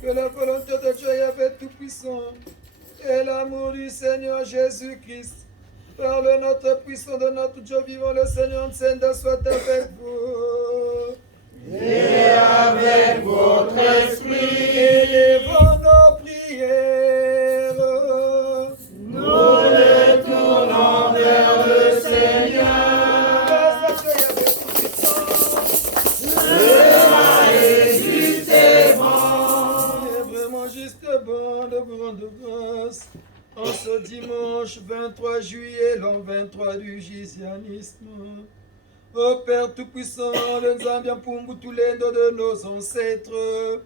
que la volonté de Dieu Yahvé Tout-Puissant et l'amour du Seigneur Jésus-Christ, par le notre puissant de notre Dieu vivant, le Seigneur Nsenda, soit avec vous. Et avec votre esprit. Élevons nos prières. Nous les tournons vers le Seigneur. Cela est juste et bon. C'est vraiment juste bon de vous rendre grâce en ce dimanche 23 juillet, l'an 23 du Gisianisme. Ô Père Tout-Puissant, le Nzambia Pungu Tulendo de nos ancêtres,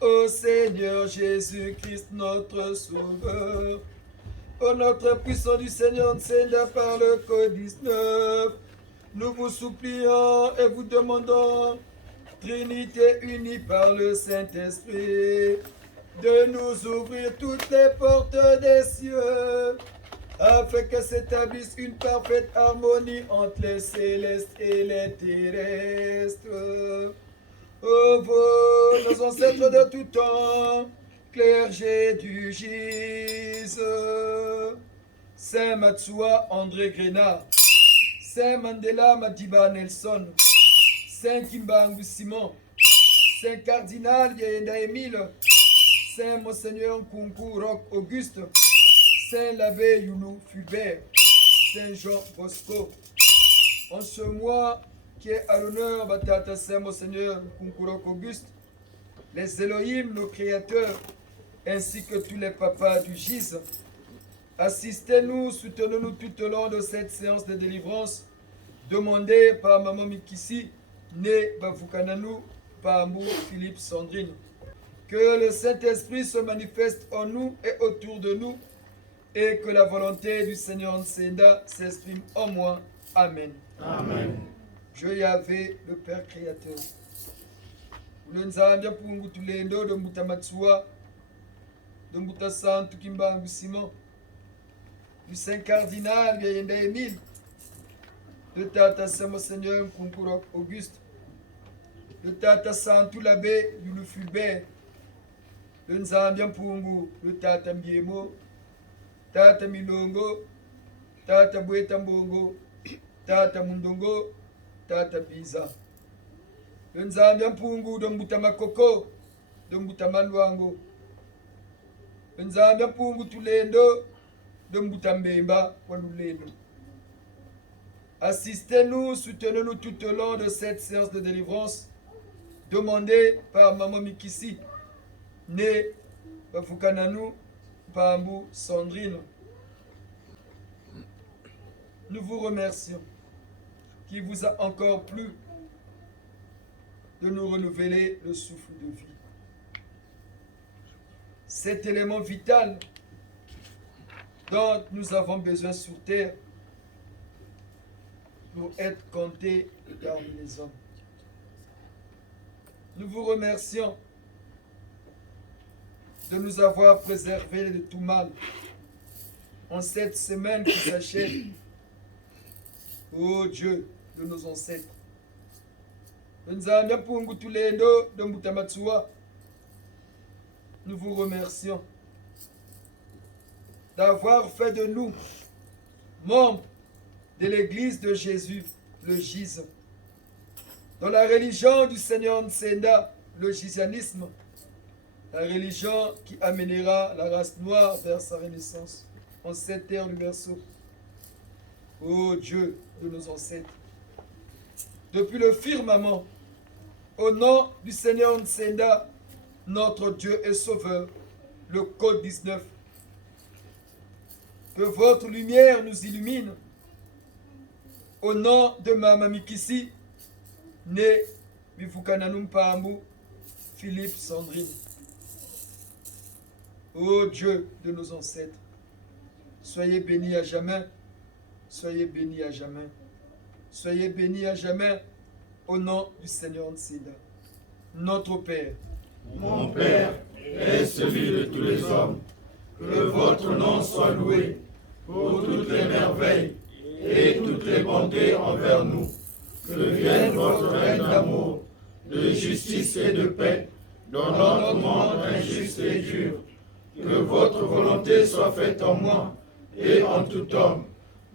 ô Seigneur Jésus-Christ, notre Sauveur, ô notre puissant du Seigneur Nsenda par le Code 19, nous vous supplions et vous demandons, Trinité unie par le Saint-Esprit, de nous ouvrir toutes les portes des cieux, afin que s'établisse une parfaite harmonie entre les célestes et les terrestres. Ô vous, nos ancêtres de tout temps, clergé du Gise, Saint Matsua André Grenard, Saint Mandela Madiba Nelson, Saint Kimbangu Simon, Saint Cardinal Yenda Émile, Saint Monseigneur Nkunku Roch Auguste, Saint l'abbé Youlou Fulbert, Saint Jean Bosco. En ce mois qui est à l'honneur Batata Saint Monseigneur Nkunku Roch Auguste, les Elohim, nos créateurs, ainsi que tous les papas du Gise, assistez-nous, soutenez-nous tout au long de cette séance de délivrance demandée par Maman Mikissi, née Bafukananou, par Ambou Philippe Sandrine. Que le Saint-Esprit se manifeste en nous et autour de nous, et que la volonté du Seigneur Nsenda s'exprime en moi. Amen. Amen. Dieu Yahvé, le Père créateur. Le Nzambia Pungu Tulendo de Mbuta Matsua, de Mbuta Santu Kimbangu Simon, du Saint Cardinal Yenda Émile, de Tata Saint Monseigneur Nkunku Roch Auguste, de Tata Santu l'abbé Youlou Fulbert, de Nzambia Pungu, de Tata Mbiemo, Tata Milongo, Tata Bweta Mbongo, Tata Mundongo, Tata Biza. Le Nzambia Mpungu de Mbuta Makoko, de Mbuta Malwango. Le Nzambia Mpungu Tulendo, de Mbuta Mbemba, Walulendo. Assistez-nous, soutenez-nous tout au long de cette séance de délivrance demandée par Maman Mikissi, née Bafukananou, Pambou Sandrine. Nous vous remercions qu'il vous a encore plu de nous renouveler le souffle de vie. Cet élément vital dont nous avons besoin sur terre pour être comptés parmi les hommes. Nous vous remercions de nous avoir préservés de tout mal en cette semaine qui s'achève. Ô Dieu de nos ancêtres, nous vous remercions d'avoir fait de nous membres de l'Église de Jésus, le Gise, dans la religion du Seigneur Nsenda, le gisianisme, la religion qui amènera la race noire vers sa renaissance en cette terre du berceau. Ô Dieu de nos ancêtres, depuis le firmament, au nom du Seigneur Nsenda, notre Dieu et Sauveur, le Code 19, que votre lumière nous illumine, au nom de Mama Mikissi, né Bifukananum Pambou, Philippe Sandrine. Ô Dieu de nos ancêtres, soyez bénis à jamais, soyez bénis à jamais, soyez bénis à jamais, au nom du Seigneur Nsenda, notre Père. Mon Père est celui de tous les hommes. Que votre nom soit loué pour toutes les merveilles et toutes les bontés envers nous. Que vienne votre règne d'amour, de justice et de paix dans notre monde injuste et dur. Que votre volonté soit faite en moi et en tout homme.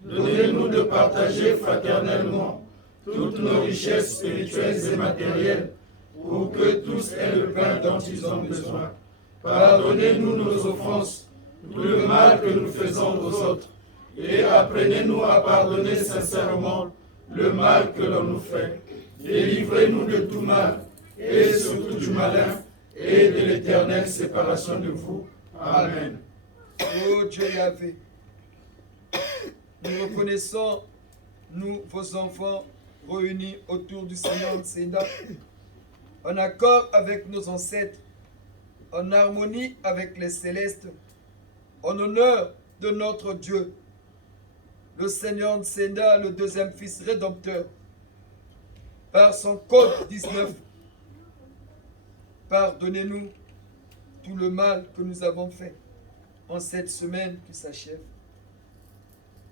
Donnez-nous de partager fraternellement toutes nos richesses spirituelles et matérielles, pour que tous aient le pain dont ils ont besoin. Pardonnez-nous nos offenses, tout le mal que nous faisons aux autres, et apprenez-nous à pardonner sincèrement le mal que l'on nous fait. Délivrez-nous de tout mal, et surtout du malin, et de l'éternelle séparation de vous. Amen. Ô Dieu Yahvé, nous reconnaissons, nous, vos enfants, réunis autour du Seigneur Nsenda, en accord avec nos ancêtres, en harmonie avec les célestes, en honneur de notre Dieu, le Seigneur Nsenda, le deuxième Fils rédempteur, par son code 19. Pardonnez-nous tout le mal que nous avons fait en cette semaine qui s'achève.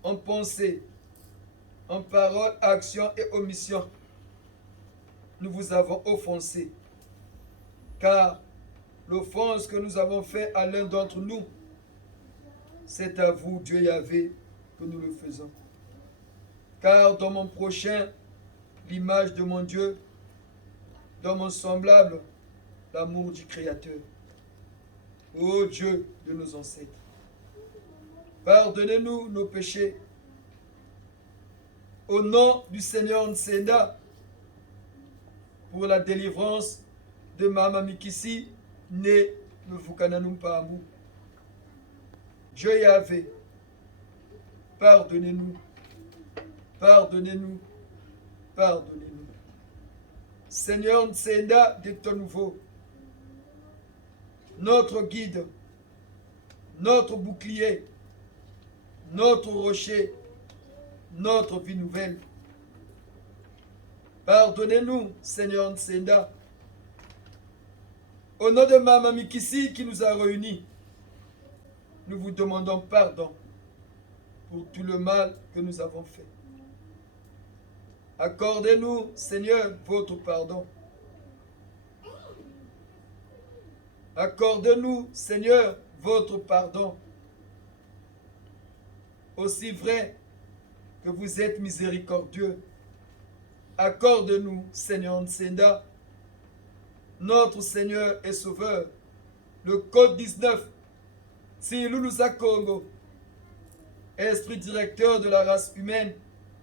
En pensée, en parole, action et omission, nous vous avons offensé. Car l'offense que nous avons faite à l'un d'entre nous, c'est à vous, Dieu Yahvé, que nous le faisons. Car dans mon prochain, l'image de mon Dieu, dans mon semblable, l'amour du Créateur. Ô Dieu de nos ancêtres, pardonnez-nous nos péchés. Au nom du Seigneur Nsenda, pour la délivrance de Mama Mikisi, né le Fukananum Paamou. Dieu Yahvé, pardonnez-nous, pardonnez-nous, pardonnez-nous. Seigneur Nsenda de ton nouveau, notre guide, notre bouclier, notre rocher, notre vie nouvelle. Pardonnez-nous, Seigneur Nsenda, au nom de Mama Mikisi qui nous a réunis, nous vous demandons pardon pour tout le mal que nous avons fait. Accordez-nous, Seigneur, votre pardon. Accorde-nous, Seigneur, votre pardon. Aussi vrai que vous êtes miséricordieux, accorde-nous, Seigneur Nsenda, notre Seigneur et Sauveur, le code 19, Silulusa Congo, esprit directeur de la race humaine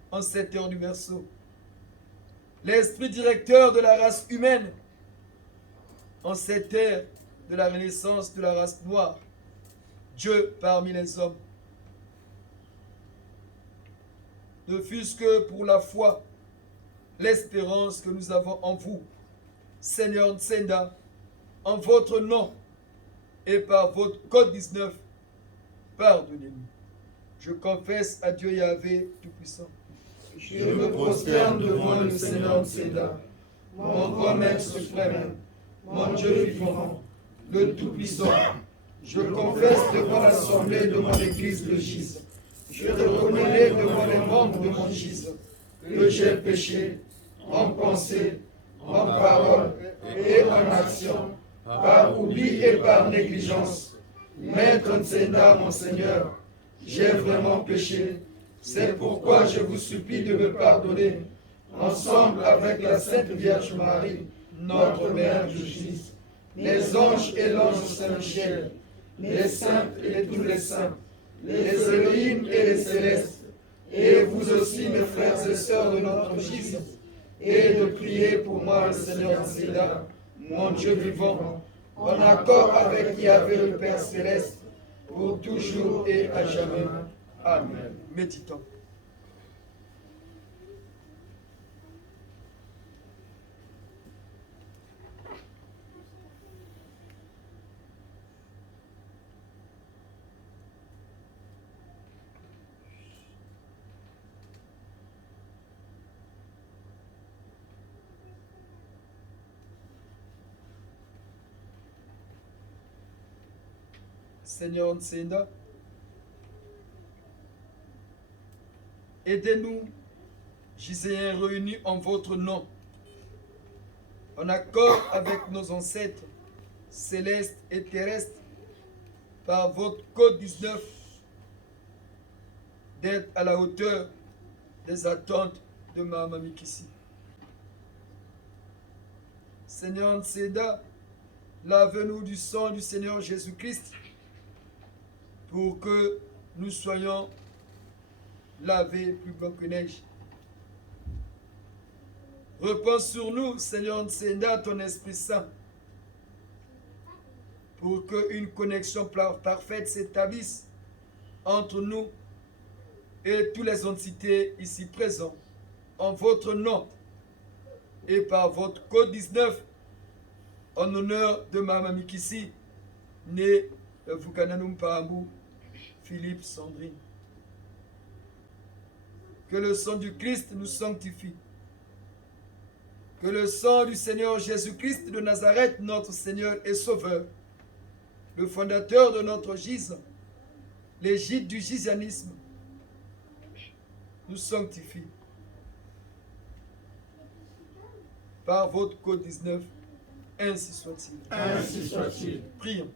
en cette heure du verseau. L'esprit directeur de la race humaine en cette ère de la renaissance de la race noire, Dieu parmi les hommes. Ne fût-ce que pour la foi, l'espérance que nous avons en vous, Seigneur Nsenda, en votre nom et par votre code 19, pardonnez-nous. Je confesse à Dieu Yahvé Tout-Puissant. Je me prosterne devant le Seigneur Nsenda, mon grand Maître suprême, mon Dieu vivant, le Tout-Puissant. Je confesse devant l'assemblée de mon Église de Gise. Je reconnais devant les membres de mon Gise que j'ai péché en pensée, en parole et en action, par oubli et par négligence. Maître Nsenda, mon Seigneur, j'ai vraiment péché. C'est pourquoi je vous supplie de me pardonner, ensemble avec la Sainte Vierge Marie, notre Mère de Gise, les anges et l'ange Saint-Michel, les saints et tous les saints, les Elohim et les célestes, et vous aussi, mes frères et sœurs de notre Gise, et de prier pour moi, le Seigneur Nsenda, mon Dieu vivant, en accord avec Yahvé le Père céleste, pour toujours et à jamais. Amen. Méditons. Seigneur Nsenda, aidez-nous, Giséens réunis en votre nom, en accord avec nos ancêtres, céleste et terrestre, par votre code 19, d'être à la hauteur des attentes de Maman Mikissi. Seigneur Nseda, lave-nous du sang du Seigneur Jésus-Christ pour que nous soyons lavés plus blancs que neige. Repends sur nous, Seigneur Nseda, ton Esprit Saint, pour qu'une connexion parfaite s'établisse entre nous et toutes les entités ici présentes, en votre nom et par votre code 19, en honneur de Maman Mikissi, né de Vukananum Pahamou, Philippe Sandrine. Que le sang du Christ nous sanctifie. Que le sang du Seigneur Jésus-Christ de Nazareth, notre Seigneur et Sauveur, le fondateur de notre gîte, l'égide du gizianisme, nous sanctifie. Par votre code 19, ainsi soit-il. Ainsi soit-il. Prions.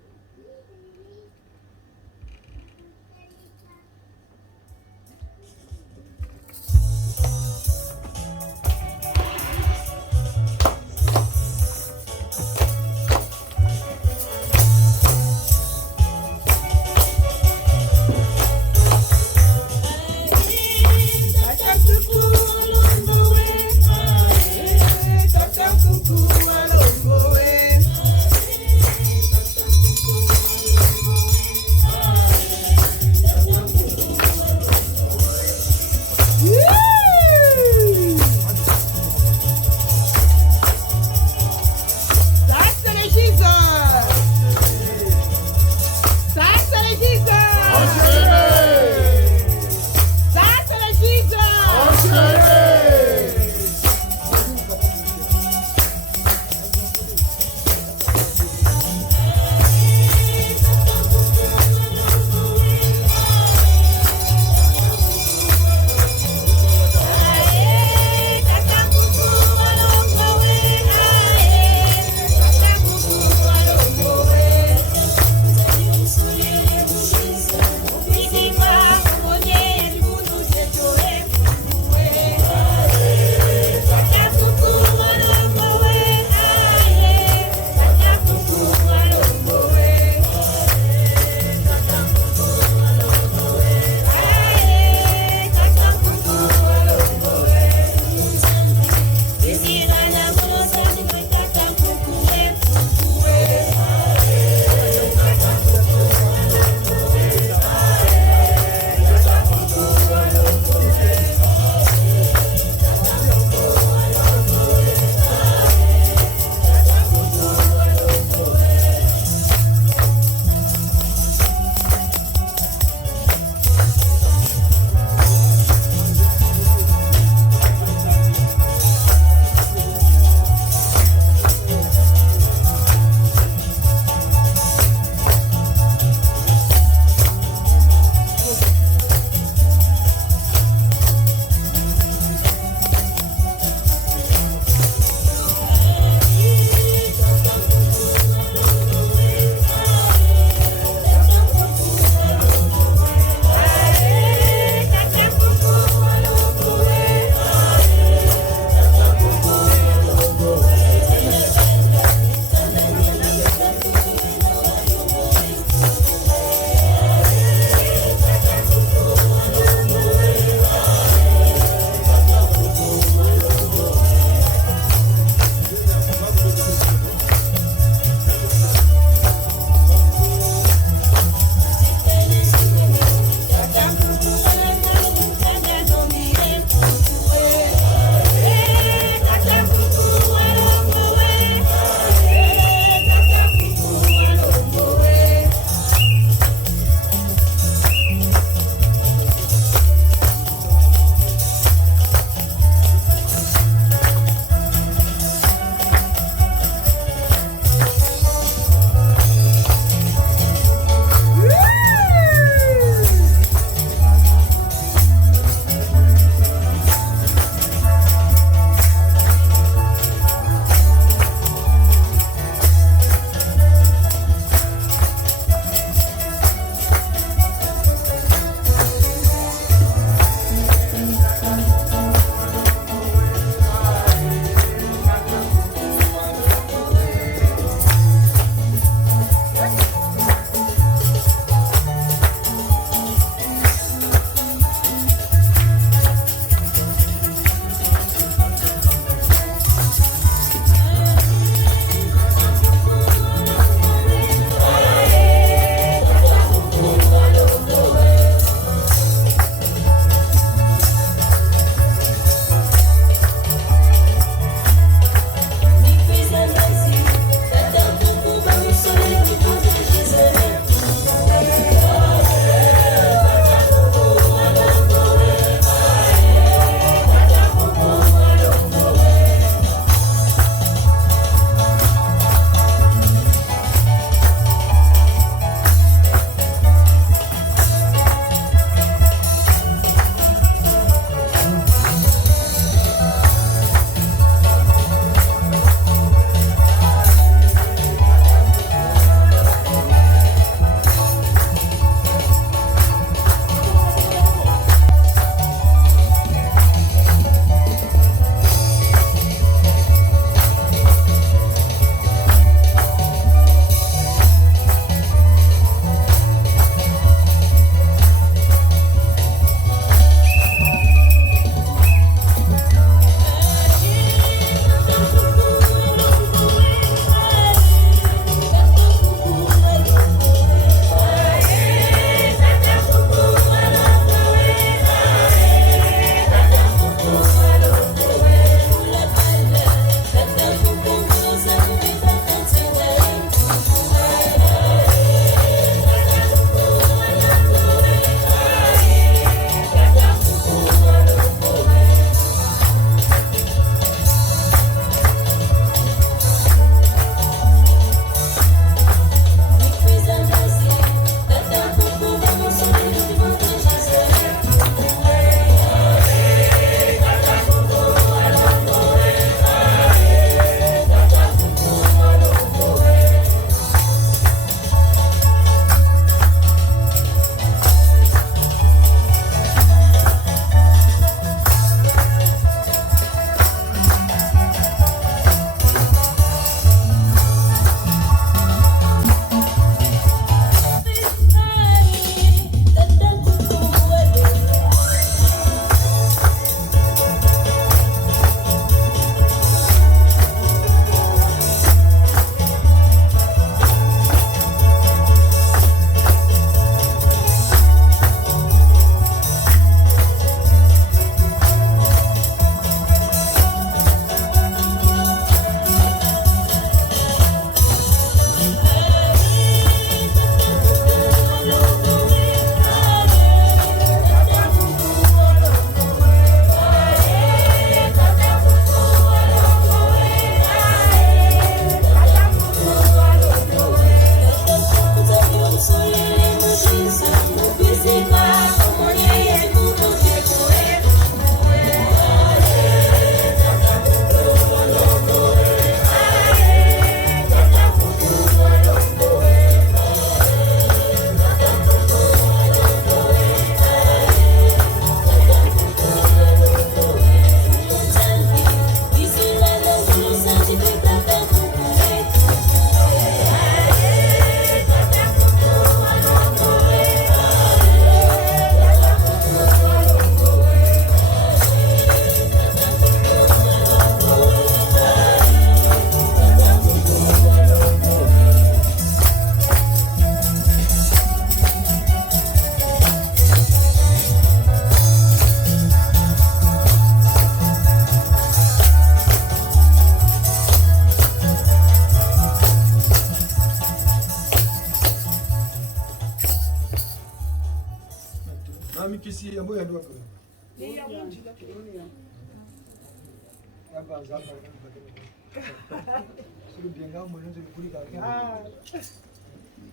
Mami Kisi, yambo ya ndwa kwa.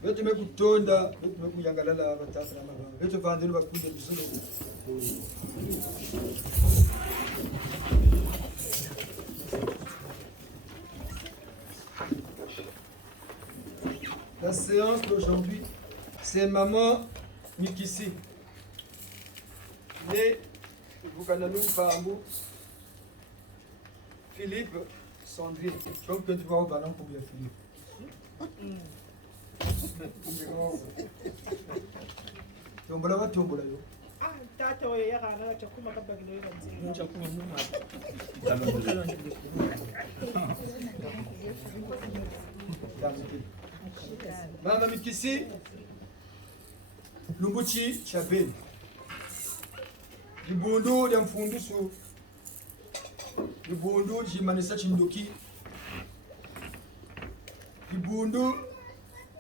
Vetu mekutonda, vetu mekuyangalala batata na mabanga. Vetu vandeni bakunde bisolo. La séance d'aujourd'hui, c'est Maman Mikisi. Né, vous connaissez Pambo, Philippe Sandrine. Donc, que tu vas au ballon pour bien Philippe. Tombola va tombola yo. Tata oyo yakanga chakuma kabagilo yo nzima. Chakuma muma. Mama Mikisi, Lumbuchi Chabeni. Libundu ya mfundusu. Libundu jimanisa chindoki. Libundu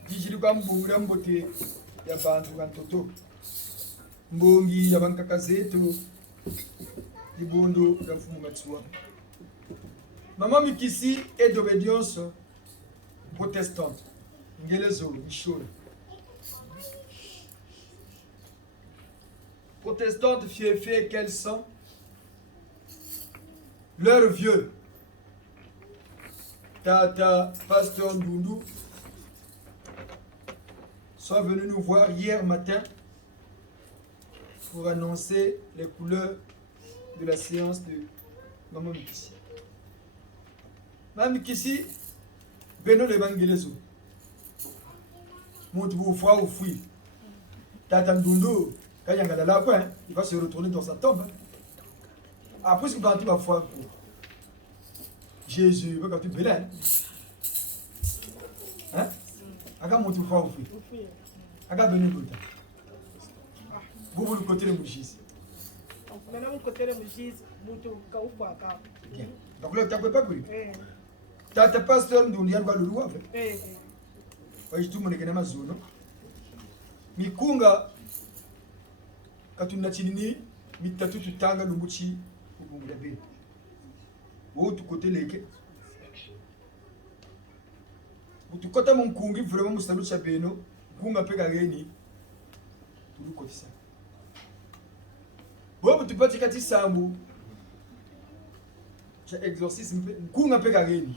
jijilikuwa mbungira mbote ya bantu kantoto. Mbongi ya bankaka zetu. Libundu ya mfumu Matsuwa. Maman Mikisi est d'obédience protestante. Ngelezolo, Ishora. Protestante fiefée qu'elles sont, leurs vieux, Tata, Pasteur Ndundu, sont venus nous voir hier matin pour annoncer les couleurs de la séance de Maman Mikisi. Maman Mikisi, Beno le Bangelezo. Monte-vous foi ou fouille. Tata Ndundu, quand il y a là, il va se retourner dans sa tombe. Après, ce qu'il va ma foi pour Jésus, quand tu es là. Hein? Aga monte foi ou fouille. Aga Beno le vous le côté de Mougis. Maintenant, mon côté de Mougis, Moutou Kaoufa. Donc là, tu ne peux pas courir. Tata Pasteur Ndundu, il y a le loup. Tout le monde est dans zone. Mikunga katuna chinini mitatu tutanga numuchi kukungira be. Wo tukote leke. Utukota munkungi vraiment musalu cha beno, kunga peka geni. Tulukotisa. Bo tupati kati sambu. Cha exorcisme kunga peka geni.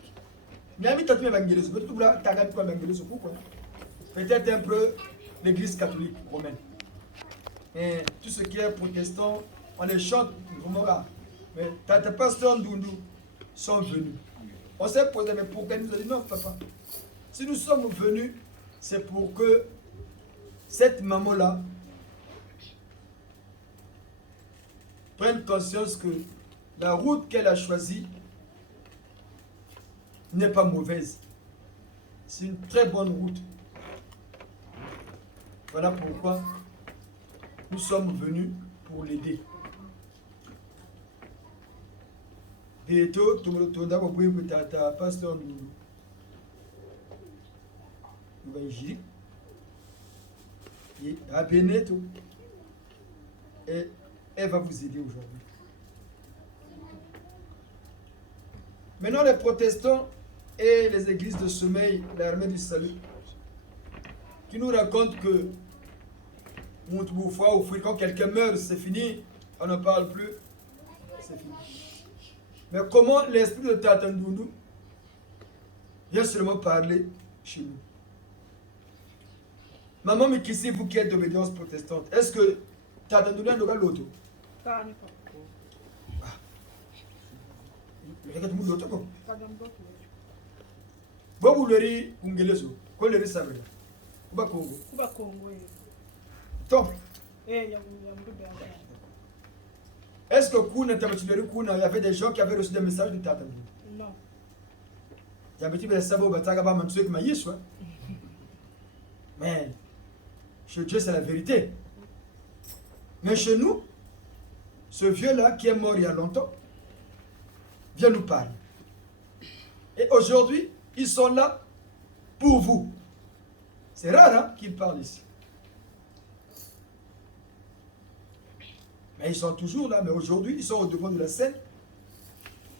Miami tatu évangélisme, peut-être que tu as quoi évangélisme pourquoi? Peut-être un peu l'église catholique romaine. Et tout ce qui est protestant, on les chante, mais Tata Pasteur Ndundu sont venus. On s'est posé, mais pourquoi nous a dit non, papa? Si nous sommes venus, c'est pour que cette maman-là prenne conscience que la route qu'elle a choisie n'est pas mauvaise. C'est une très bonne route. Voilà pourquoi nous sommes venus pour l'aider. Beto, Tomotonda, Tata, Pasteur Évangélique, et à Beneto, et elle va vous aider aujourd'hui. Maintenant, les protestants et les églises de sommeil, l'armée du salut, qui nous racontent que quand quelqu'un meurt, c'est fini, on ne parle plus, c'est fini. Mais comment l'esprit de Tata Ndundu vient seulement parler chez nous? Maman Mikisi, vous qui êtes d'obédience protestante, est-ce que Tata Ndundu a l'autre? Bobu leri kungelezo ko leri sabela kuba Congo donc est-ce que kuna tabachileri kuna il y avait des gens qui avaient reçu des messages de Tata Ndundu? Non. Il y avait des sabo bataga ba mantswe kuma Yesu. Mais chez Dieu c'est la vérité. Mais chez nous, ce vieux-là qui est mort il y a longtemps vient nous parler. Et aujourd'hui, ils sont là pour vous. C'est rare hein, qu'ils parlent ici. Mais ils sont toujours là, mais aujourd'hui, ils sont au devant de la scène.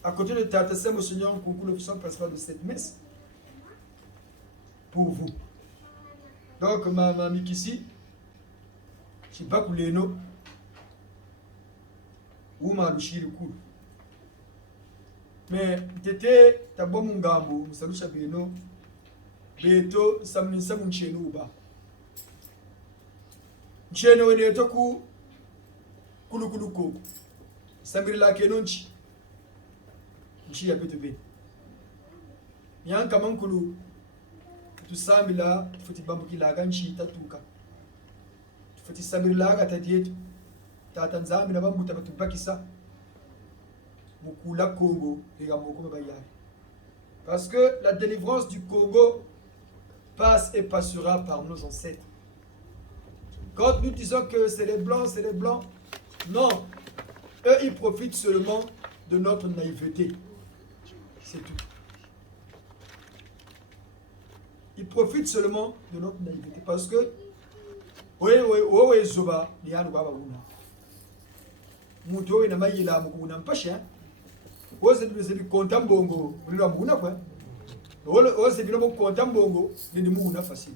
À côté de Tata Monseigneur Nkunku, l'officier principal de cette messe. Pour vous. Donc, ma Mikisi, je ne sais pas pour les noms. Ou ma Lushiri Koul. Mais, t'étais, t'as bon mon gambo, Moussalou Chabino, Beto, Samunisa Muncheno Uba. Ncheno Eneto Kou, Kulu, Samira Kenonchi. Nchi ya Petebe. Yan Kaman Kulu, tu Samila, Foti Bambuki Laganchi, Tatuka. Foti Samira Gatadietu, Tatanzami, la Bambuta Bakisa. Congo, parce que la délivrance du Congo passe et passera par nos ancêtres. Quand nous disons que c'est les blancs, non, eux ils profitent seulement de notre naïveté, c'est tout. Ils profitent seulement de notre naïveté parce que oui, Zoba, Mouto na mayila mukuna mpasha. Ose bizebi konta mbongo ulira muna kwa. Ose bino konta mbongo ni muna facile.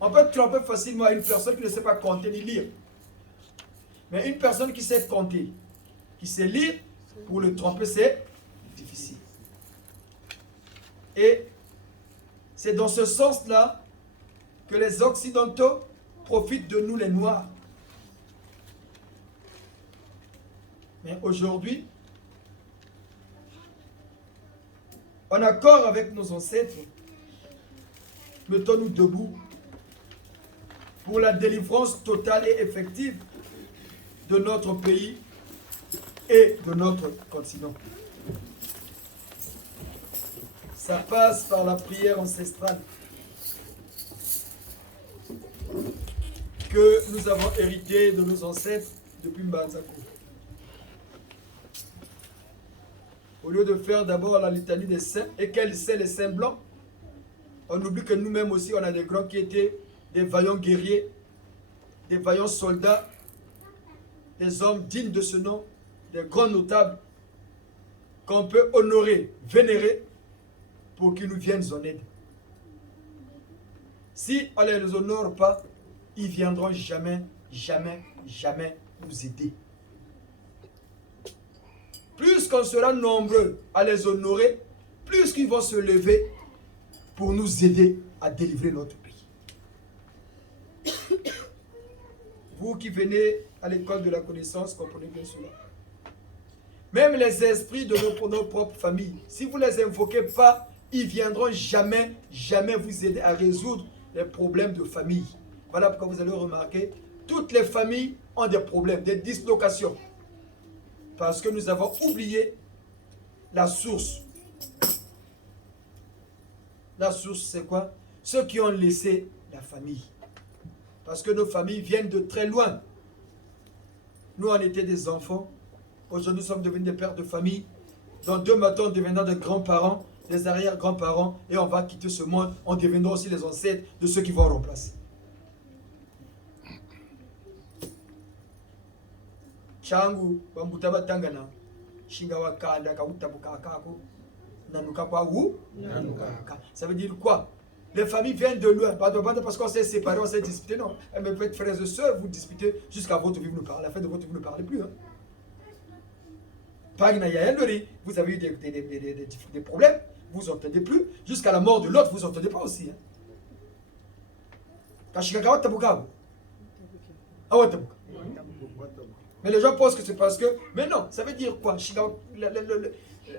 On peut tromper facilement une personne qui ne sait pas compter ni lire. Mais une personne qui sait compter, qui sait lire, pour le tromper c'est difficile. Et c'est dans ce sens-là que les Occidentaux profitent de nous les Noirs. Mais aujourd'hui, en accord avec nos ancêtres, mettons-nous debout pour la délivrance totale et effective de notre pays et de notre continent. Ça passe par la prière ancestrale que nous avons héritée de nos ancêtres depuis Mbanzakou. Au lieu de faire d'abord la litanie des saints, et quels sont les saints blancs, on oublie que nous-mêmes aussi, on a des grands qui étaient des vaillants guerriers, des vaillants soldats, des hommes dignes de ce nom, des grands notables, qu'on peut honorer, vénérer, pour qu'ils nous viennent en aide. Si on ne les honore pas, ils ne viendront jamais nous aider. Plus qu'on sera nombreux à les honorer, plus qu'ils vont se lever pour nous aider à délivrer notre pays. Vous qui venez à l'école de la connaissance, comprenez bien cela. Même les esprits de nos propres familles, si vous ne les invoquez pas, ils ne viendront jamais vous aider à résoudre les problèmes de famille. Voilà pourquoi vous allez remarquer, toutes les familles ont des problèmes, des dislocations. Parce que nous avons oublié la source. La source, c'est quoi? Ceux qui ont laissé la famille. Parce que nos familles viennent de très loin. Nous, on était des enfants. Aujourd'hui, nous sommes devenus des pères de famille. Dans 2 matins, on deviendra des grands-parents, des arrière-grands-parents. Et on va quitter ce monde. On deviendra aussi les ancêtres de ceux qui vont remplacer. Changu bambutaba tangana shinga wakanda kautabuka kako nanuka kwa wu nanuka. Ça veut dire quoi? Les familles viennent de loin, pas parce qu'on s'est séparés, on s'est disputé, non. Mais vous êtes frères et sœurs, vous disputez jusqu'à votre vie, vous ne parlez. À la fin de votre vie, vous ne parlez plus. Hein. Vous avez eu des problèmes, vous vous entendez plus. Jusqu'à la mort de l'autre, vous n'entendez pas aussi. Hein. Mais les gens pensent que c'est parce que... Mais non, ça veut dire quoi?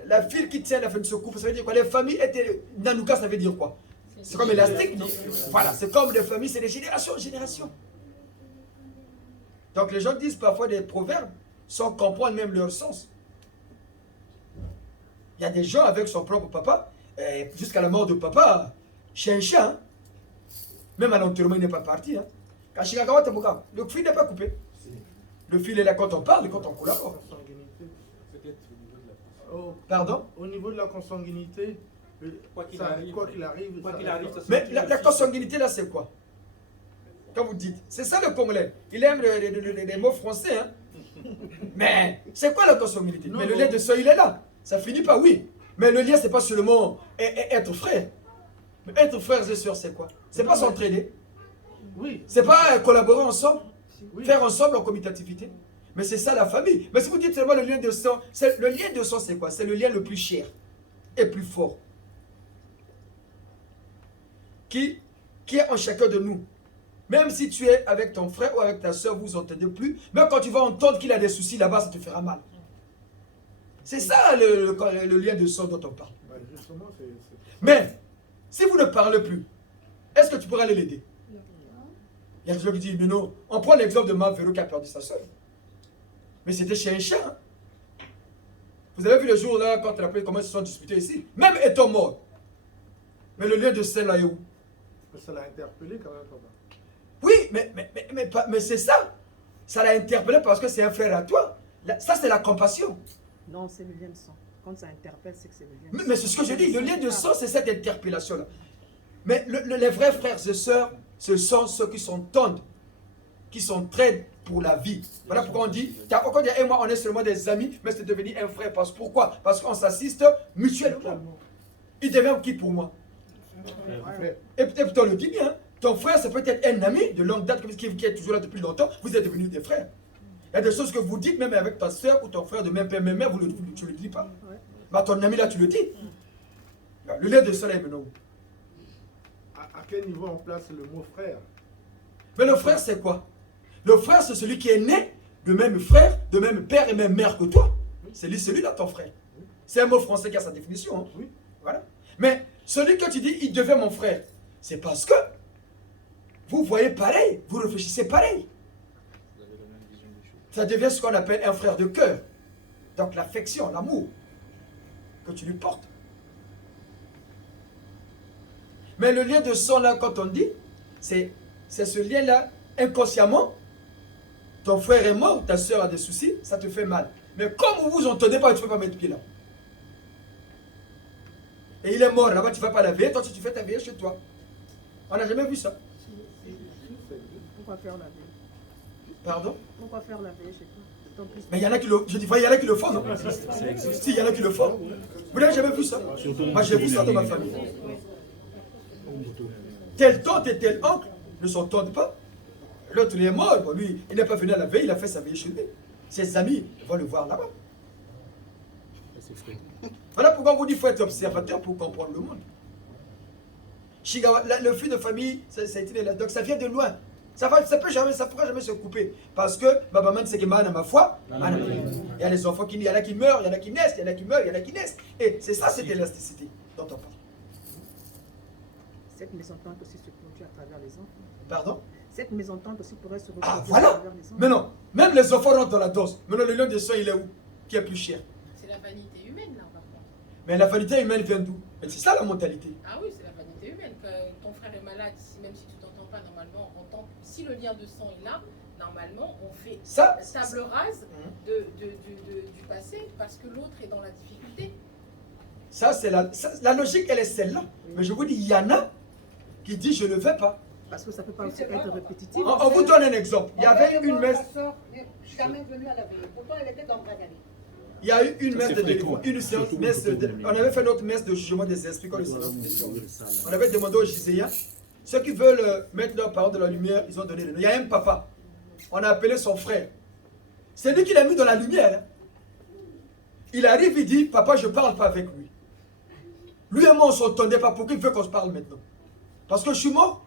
La file qui tient la fin de ce couple, ça veut dire quoi? Les familles étaient... Nanuka, ça veut dire quoi? C'est comme élastique, non? Voilà, c'est comme les familles, c'est des générations en génération. Donc les gens disent parfois des proverbes sans comprendre même leur sens. Il y a des gens avec son propre papa, jusqu'à la mort de papa, chien. Hein? Même à l'enterrement, il n'est pas parti. Hein? Le fil n'est pas coupé. Le fil est là quand on parle et quand on collabore. Pardon? Au niveau de la consanguinité, quoi qu'il arrive. Mais la consanguinité là, c'est quoi? Quand vous dites, c'est ça le Congolais. Il aime les mots français. Hein? Mais c'est quoi la consanguinité? Mais le lien de sang, il est là. Ça finit par oui. Mais le lien, c'est pas seulement être frère. Mais être frères et sœurs, c'est quoi? C'est pas s'entraider. Oui. C'est pas collaborer ensemble. Oui. Faire ensemble en commutativité. Mais c'est ça la famille. Mais si vous dites seulement le lien de sang, le lien de sang, c'est quoi? C'est le lien le plus cher et plus fort. Qui est en chacun de nous. Même si tu es avec ton frère ou avec ta soeur, vous vous entendez plus. Même quand tu vas entendre qu'il a des soucis là-bas, ça te fera mal. C'est ça le lien de sang dont on parle. Ouais, justement, Mais, si vous ne parlez plus, est-ce que tu pourras aller l'aider? Il y a des gens qui disent, mais non. On prend l'exemple de Véro qui a perdu sa soeur. Mais c'était chez un chien. Hein. Vous avez vu le jour là, quand la comment ils se sont disputés ici. Même étant mort. Mais le lien de sang là est où? Ça l'a interpellé quand même, papa. Oui, mais c'est ça. Ça l'a interpellé parce que c'est un frère à toi. Ça, c'est la compassion. Non, c'est le lien de sang. Quand ça interpelle, c'est que c'est le lien de sang. Mais c'est ce que je dis. Le lien de sang, c'est cette interpellation-là. Mais les vrais frères et sœurs, ce sont ceux qui s'entendent, qui s'entraident pour la vie. Voilà pourquoi on dit, quand il y a moi, on est seulement des amis, mais c'est devenu un frère. Pourquoi? Parce qu'on s'assiste mutuellement. Il devient qui pour moi? Et peut-être on le dit bien. Ton frère, c'est peut-être un ami de longue date qui est toujours là depuis longtemps. Vous êtes devenus des frères. Il y a des choses que vous dites, même avec ta soeur ou ton frère de même père, même mère, tu ne le dis pas. Bah, ton ami là, tu le dis. Le lien de sang est maintenant. À quel niveau on place le mot frère? Mais le frère, c'est quoi? Le frère, c'est celui qui est né de même frère, de même père et même mère que toi. C'est celui-là, ton frère. C'est un mot français qui a sa définition. Hein. Oui. Voilà. Mais celui que tu dis, il devient mon frère, c'est parce que vous voyez pareil, vous réfléchissez pareil. Ça devient ce qu'on appelle un frère de cœur. Donc l'affection, l'amour que tu lui portes. Mais le lien de sang là, quand on dit, c'est ce lien-là, inconsciemment, ton frère est mort, ta soeur a des soucis, ça te fait mal. Mais comme vous vous entendez pas, tu ne peux pas mettre pied là. Et il est mort là-bas, tu ne vas pas la veiller, toi tu fais ta veille chez toi. On n'a jamais vu ça. Pourquoi faire la veille? Pardon? Pourquoi faire la veille chez toi? Mais il y en a qui le, je dis, il y en a qui le font, non? Si, il y en a qui le font. Vous n'avez jamais vu ça? Moi j'ai vu ça dans ma famille. Telle tante et tel oncle ne s'entendent pas. L'autre il est mort, bon, lui il n'est pas venu à la veille, il a fait sa veille chez lui. Ses amis vont le voir là-bas. Voilà pourquoi on vous dit qu'il faut être observateur pour comprendre le monde. Shigawa, le fil de famille, ça a été là. Donc ça vient de loin. Ça pourra jamais se couper. Parce que maman c'est que ma foi. Il y a les enfants il y en a qui meurent, il y en a qui naissent, il y en a qui meurent, il y en a qui naissent. Et c'est ça, cette élasticité dont on parle. Cette mésentente aussi se produit à travers les enfants. Pardon? Cette mésentente aussi pourrait se Ah reproduire à voilà. travers les enfants. Mais non, même les enfants rentrent dans la danse. Maintenant le lion de sang il est où? Qui est plus cher? C'est la vanité humaine, là, papa. Mais la vanité humaine vient d'où? C'est ça la mentalité. Ah oui, c'est la vanité humaine. Quand ton frère est malade, même si tu t'entends pas, normalement, on entend. Si le lien de sang est là, normalement, on fait Ça, table rase du passé parce que l'autre est dans la difficulté. ça c'est la logique, elle est celle-là. Mais je vous dis, il y en a qui disent je ne vais pas. Parce que ça peut pas aussi être répétitif. On vous donne un exemple. Il y avait une messe. Jamais venue à la veille. Pourtant, elle était dans Bragali. Il y a eu une messe de délivrance, une séance, on avait fait notre messe de jugement des esprits quand le Seigneur était. On avait demandé aux Giséens, ceux qui veulent mettre leur parole de la lumière, ils ont donné le nom. Il y a un papa, on a appelé son frère. C'est lui qui l'a mis dans la lumière. Il arrive, il dit, papa, je ne parle pas avec lui. Lui et moi, on ne s'entendait pas. Pourquoi il veut qu'on se parle maintenant? Parce que je suis mort?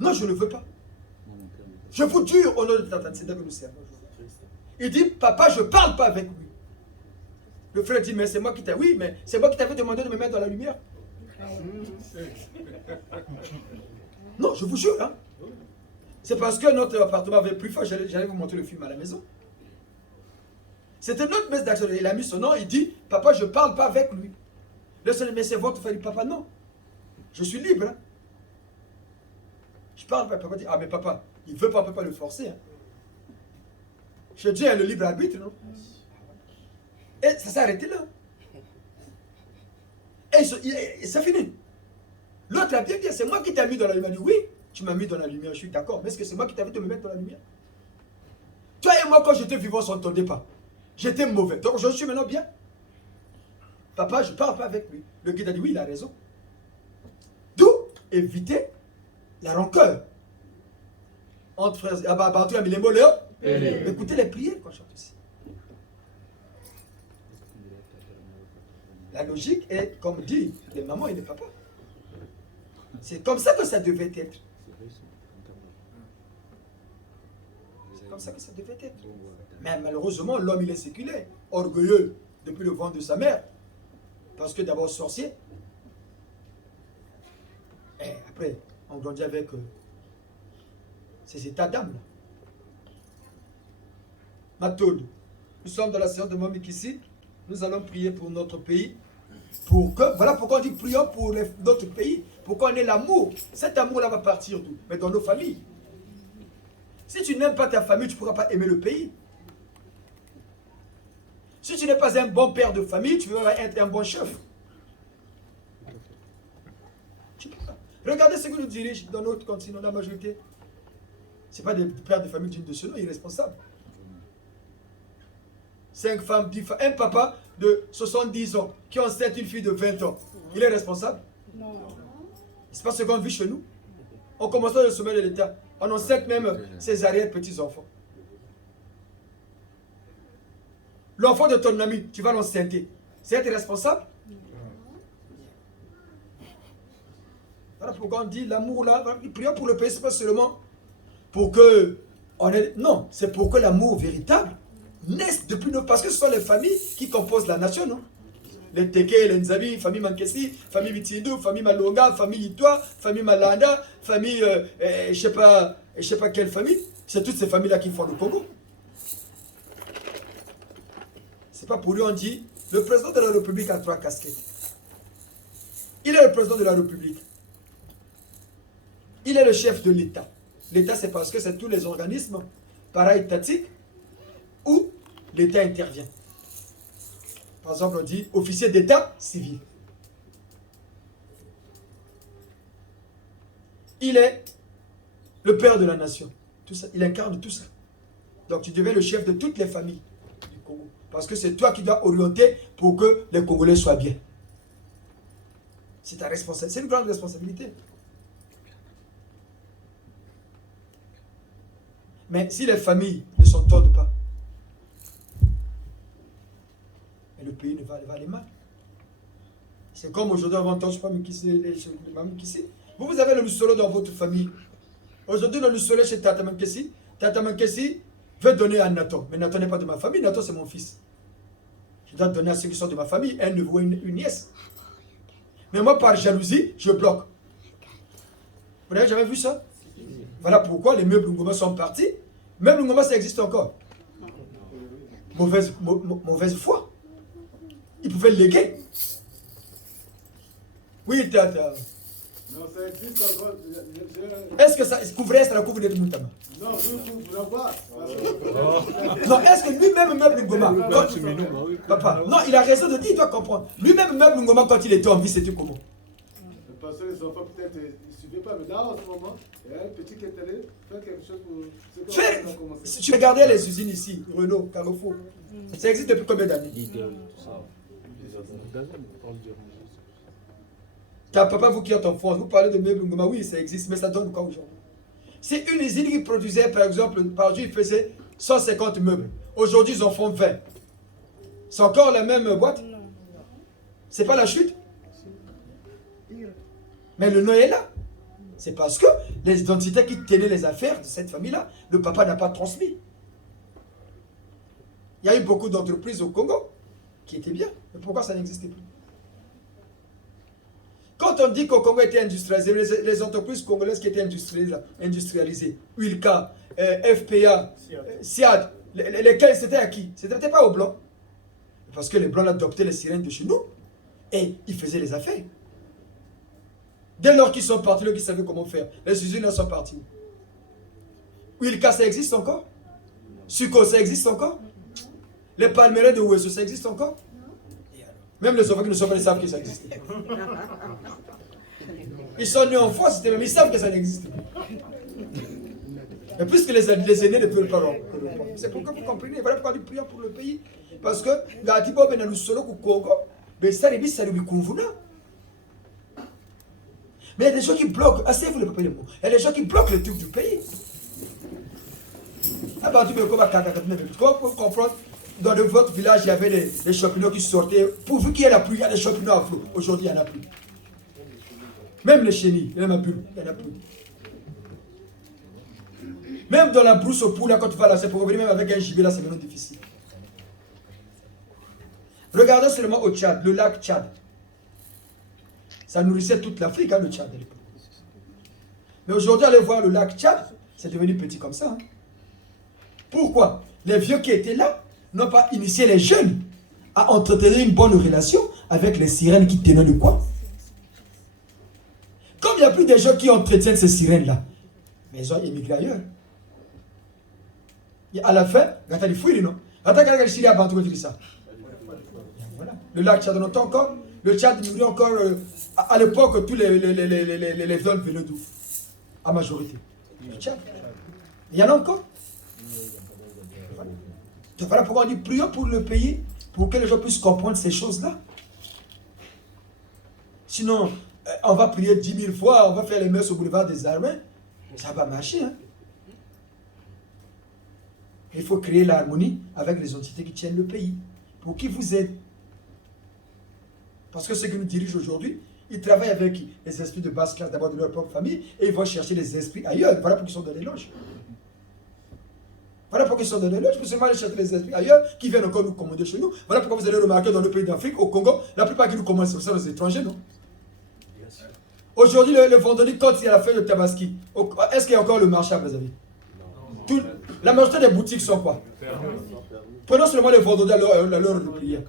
Non, je ne veux pas. Je vous jure au nom de Tata, c'est que nous servons. Il dit, papa, je ne parle pas avec lui. Le frère dit, mais c'est moi qui t'ai... Oui, mais c'est moi qui t'avais demandé de me mettre dans la lumière. Non, je vous jure. Hein. C'est parce que notre appartement avait plus fort, j'allais vous montrer le film à la maison. C'était notre messe d'action. Il a mis son nom, il dit, papa, je ne parle pas avec lui. Le seul, mais c'est votre frère, il dit, papa, non. Je suis libre. Hein. Je parle pas. Papa dit, ah mais papa, il ne veut pas, on ne peut pas le forcer. Hein. Je dis, il y a le libre arbitre, non? Et ça s'est arrêté là. Et c'est fini. L'autre a bien dit, c'est moi qui t'ai mis dans la lumière. Il dit, oui, tu m'as mis dans la lumière, je suis d'accord. Mais est-ce que c'est moi qui t'avais de me mettre dans la lumière? Toi et et moi, quand j'étais vivant, on ne s'entendait pas. J'étais mauvais. Donc je suis maintenant bien. Papa, je ne parle pas avec lui. Le guide a dit oui, il a raison. D'où éviter la rancœur. Entre frères. Ah bah, partout, il y a mis les mots là. Écoutez les prières qu'on chante aussi. La logique est, comme dit les mamans et les papas. C'est comme ça que ça devait être. C'est comme ça que ça devait être. Mais malheureusement, l'homme, il est séculaire, orgueilleux depuis le ventre de sa mère. Parce que d'abord sorcier. Et après, on grandit avec ces états d'âme. Mathilde, nous sommes dans la séance de Mohamed ici. Nous allons prier pour notre pays. Voilà pourquoi on dit prions pour notre pays. Pourquoi on ait l'amour. Cet amour-là va partir d'où? Mais dans nos familles. Si tu n'aimes pas ta famille, tu ne pourras pas aimer le pays. Si tu n'es pas un bon père de famille, tu ne peux pas être un bon chef. Tu peux pas. Regardez ce que nous dirigent dans notre continent, la majorité. Ce n'est pas des pères de famille dignes de ce nom, irresponsables. 5 femmes, 10 femmes, un papa de 70 ans qui enceinte une fille de 20 ans. Il est responsable? Non. C'est pas ce qu'on vit chez nous. On commence dans le sommet de l'État. On enceinte même ses arrière-petits-enfants. L'enfant de ton ami, tu vas l'enceinte. C'est être responsable? Voilà pourquoi on dit l'amour là, prions pour le pays, c'est pas seulement pour que non, c'est pour que l'amour véritable naisse depuis nous, parce que ce sont les familles qui composent la nation, non? Les Teke, les Nzabi, famille Mankesi, famille Vitindou, famille Malonga, famille Itoa, famille Malanda, famille, je sais pas quelle famille. C'est toutes ces familles-là qui font le Congo. C'est pas pour lui on dit, le président de la République a 3 casquettes. Il est le président de la République. Il est le chef de l'État. L'État, c'est parce que c'est tous les organismes para-étatiques où l'État intervient. Par exemple, on dit officier d'État civil. Il est le père de la nation. Tout ça, il incarne tout ça. Donc tu deviens le chef de toutes les familles du Congo. Parce que c'est toi qui dois orienter pour que les Congolais soient bien. C'est ta responsabilité. C'est une grande responsabilité. Mais si les familles ne s'entendent pas, le pays va aller mal. C'est comme aujourd'hui, avant je ne sais pas, mais qui c'est. Vous avez le Lussolo dans votre famille. Aujourd'hui, le Lussolo chez Tata Mankesi. Tata Mankesi veut donner à Nathan. Mais Nathan n'est pas de ma famille. Nathan, c'est mon fils. Je dois donner à ceux qui sont de ma famille un neveu, une nièce. Mais moi, par jalousie, je bloque. Vous n'avez jamais vu ça? Voilà pourquoi les meubles Ngoma sont partis. Même Ngoma, ça existe encore. Mauvaise foi. Ils pouvaient le léguer. Oui, Tata. Non, ça existe encore. Est-ce que ça couvrait la couvre de Moutama? Non, je ne couvre pas. Non, est-ce que lui-même meuble Ngoma Papa, non, il a raison de dire, il doit comprendre. Lui-même meuble Ngoma, quand il était en vie, c'était comment? Parce que les enfants, peut-être, ils ne suivaient pas. Mais là, en ce moment, il y a un petit qui est allé faire quelque chose pour. Si tu regardais les usines ici, Renault, Carrefour, ça existe depuis combien d'années? Ta papa, vous qui êtes en France, vous parlez de meubles Ngoma, oui, ça existe, mais ça donne quoi aujourd'hui? C'est une usine qui produisait, par exemple, par jour, il faisait 150 meubles. Aujourd'hui, ils en font 20. C'est encore la même boîte? C'est pas la chute? Mais le nom est là. C'est parce que les identités qui tenaient les affaires de cette famille-là, le papa n'a pas transmis. Il y a eu beaucoup d'entreprises au Congo qui étaient bien. Mais pourquoi ça n'existait plus? Quand on dit qu'au Congo était industrialisé, les entreprises congolaises qui étaient industrialisées, Wilka, FPA, SIAD, lesquelles c'était à qui? C'était pas aux Blancs. Parce que les Blancs adoptaient les sirènes de chez nous et ils faisaient les affaires. Dès lors qu'ils sont partis, ils savaient comment faire. Les usines sont parties. Wilka, ça existe encore? Suco, ça existe encore? Les palmeraies de Ouesso, ça existe encore? Même les enfants qui ne sont pas, ils savent que ça existe. Ils sont nés en France, ils savent que ça n'existe pas. Et puisque les aînés ne peuvent pas répondre, c'est pourquoi vous comprenez. Voilà pourquoi nous prions pour le pays. Parce que la Tibo ben nous solo au Congo, ben ça les bis ça lui convient. Mais il y a des gens qui bloquent. Asseyez-vous les papiers. Il y a des gens qui bloquent le truc du pays. À partir de comment vous comprendre, dans votre village, il y avait des champignons qui sortaient. Pourvu qu'il y ait la pluie, il y a des champignons à flot. Aujourd'hui, il n'y en a plus. Même les chenilles, il n'y en a plus. Il y en a plus. Même dans la brousse au pouls, là, quand tu vas là, c'est pour revenir même avec un gibet, là, c'est vraiment difficile. Regardez seulement au Tchad, le lac Tchad. Ça nourrissait toute l'Afrique, hein, le Tchad. Mais aujourd'hui, allez voir le lac Tchad, c'est devenu petit comme ça. Hein. Pourquoi? Les vieux qui étaient là n'ont pas initié les jeunes à entretenir une bonne relation avec les sirènes qui tenaient le coin. Comme il n'y a plus de gens qui entretiennent ces sirènes-là, mais ils ont émigré ailleurs. Et à la fin, regarde les fouilles, non? Regarde les Syriens à Bantou, ça. Voilà. Le lac Tchad, on entend encore. Le Tchad nourrit encore. À l'époque, tous les vols venaient d'où? À majorité. Le Tchad. Il y en a encore. Voilà. Donc voilà pourquoi on dit prions pour le pays, pour que les gens puissent comprendre ces choses-là. Sinon, on va prier 10 000 fois, on va faire les messes au boulevard des Armées. Ça va marcher. Hein? Il faut créer l'harmonie avec les entités qui tiennent le pays, pour qu'ils vous aident. Parce que ceux qui nous dirigent aujourd'hui, ils travaillent avec les esprits de basse classe, d'abord de leur propre famille, et ils vont chercher les esprits ailleurs. Voilà pourquoi ils sont dans les loges. Voilà pourquoi ils sont dans les loges, pour seulement aller chercher les esprits ailleurs, qui viennent encore nous commander chez nous. Voilà pourquoi vous allez remarquer dans le pays d'Afrique, au Congo, la plupart qui nous commandent, ce sont les étrangers, non? Aujourd'hui, le vendredi, quand il y a la fête de Tabaski, est-ce qu'il y a encore le marché à Brazzaville? La majorité des boutiques sont quoi? Prenons seulement les vendredis à l'heure de prière.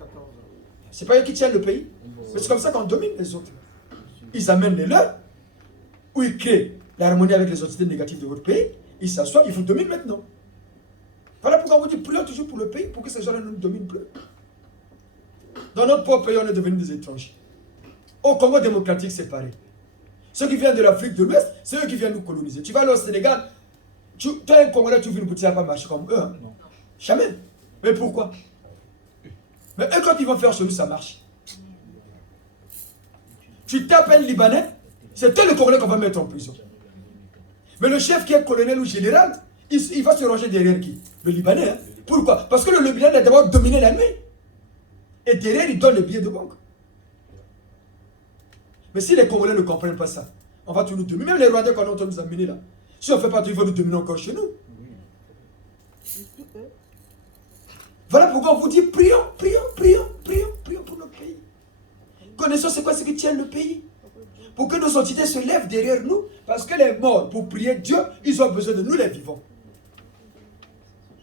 C'est pas eux qui tiennent le pays. Mais c'est comme ça qu'on domine les autres. Ils amènent les leurs, ou ils créent l'harmonie avec les entités négatives de votre pays. Ils s'assoient, ils vous dominent maintenant. Voilà pourquoi on vous dit prions toujours pour le pays, pour que ces gens-là ne nous dominent plus. Dans notre propre pays, on est devenus des étrangers. Au Congo démocratique, c'est pareil. Ceux qui viennent de l'Afrique de l'Ouest, c'est eux qui viennent nous coloniser. Tu vas aller au Sénégal, tu es un Congolais, tu ouvres une boutique, ça ne va pas marcher comme eux. Hein? Jamais. Mais pourquoi? Mais eux, quand ils vont faire chez nous, ça marche. Tu tapes un Libanais, c'est tel le Congolais qu'on va mettre en prison. Mais le chef qui est colonel ou général, il va se ranger derrière qui? Le Libanais. Hein? Pourquoi? Parce que le Libanais a d'abord dominé la nuit. Et derrière, il donne les billets de banque. Mais si les Congolais ne comprennent pas ça, on va tout nous dominer. Même les Rwandais qu'on entend nous amener là. Si on ne fait pas tout, ils vont nous dominer encore chez nous. Voilà pourquoi on vous dit prions, prions, prions, prions, prions pour notre pays. Connaissons c'est quoi ce qui tient le pays. Pour que nos entités se lèvent derrière nous. Parce que les morts, pour prier Dieu, ils ont besoin de nous les vivants.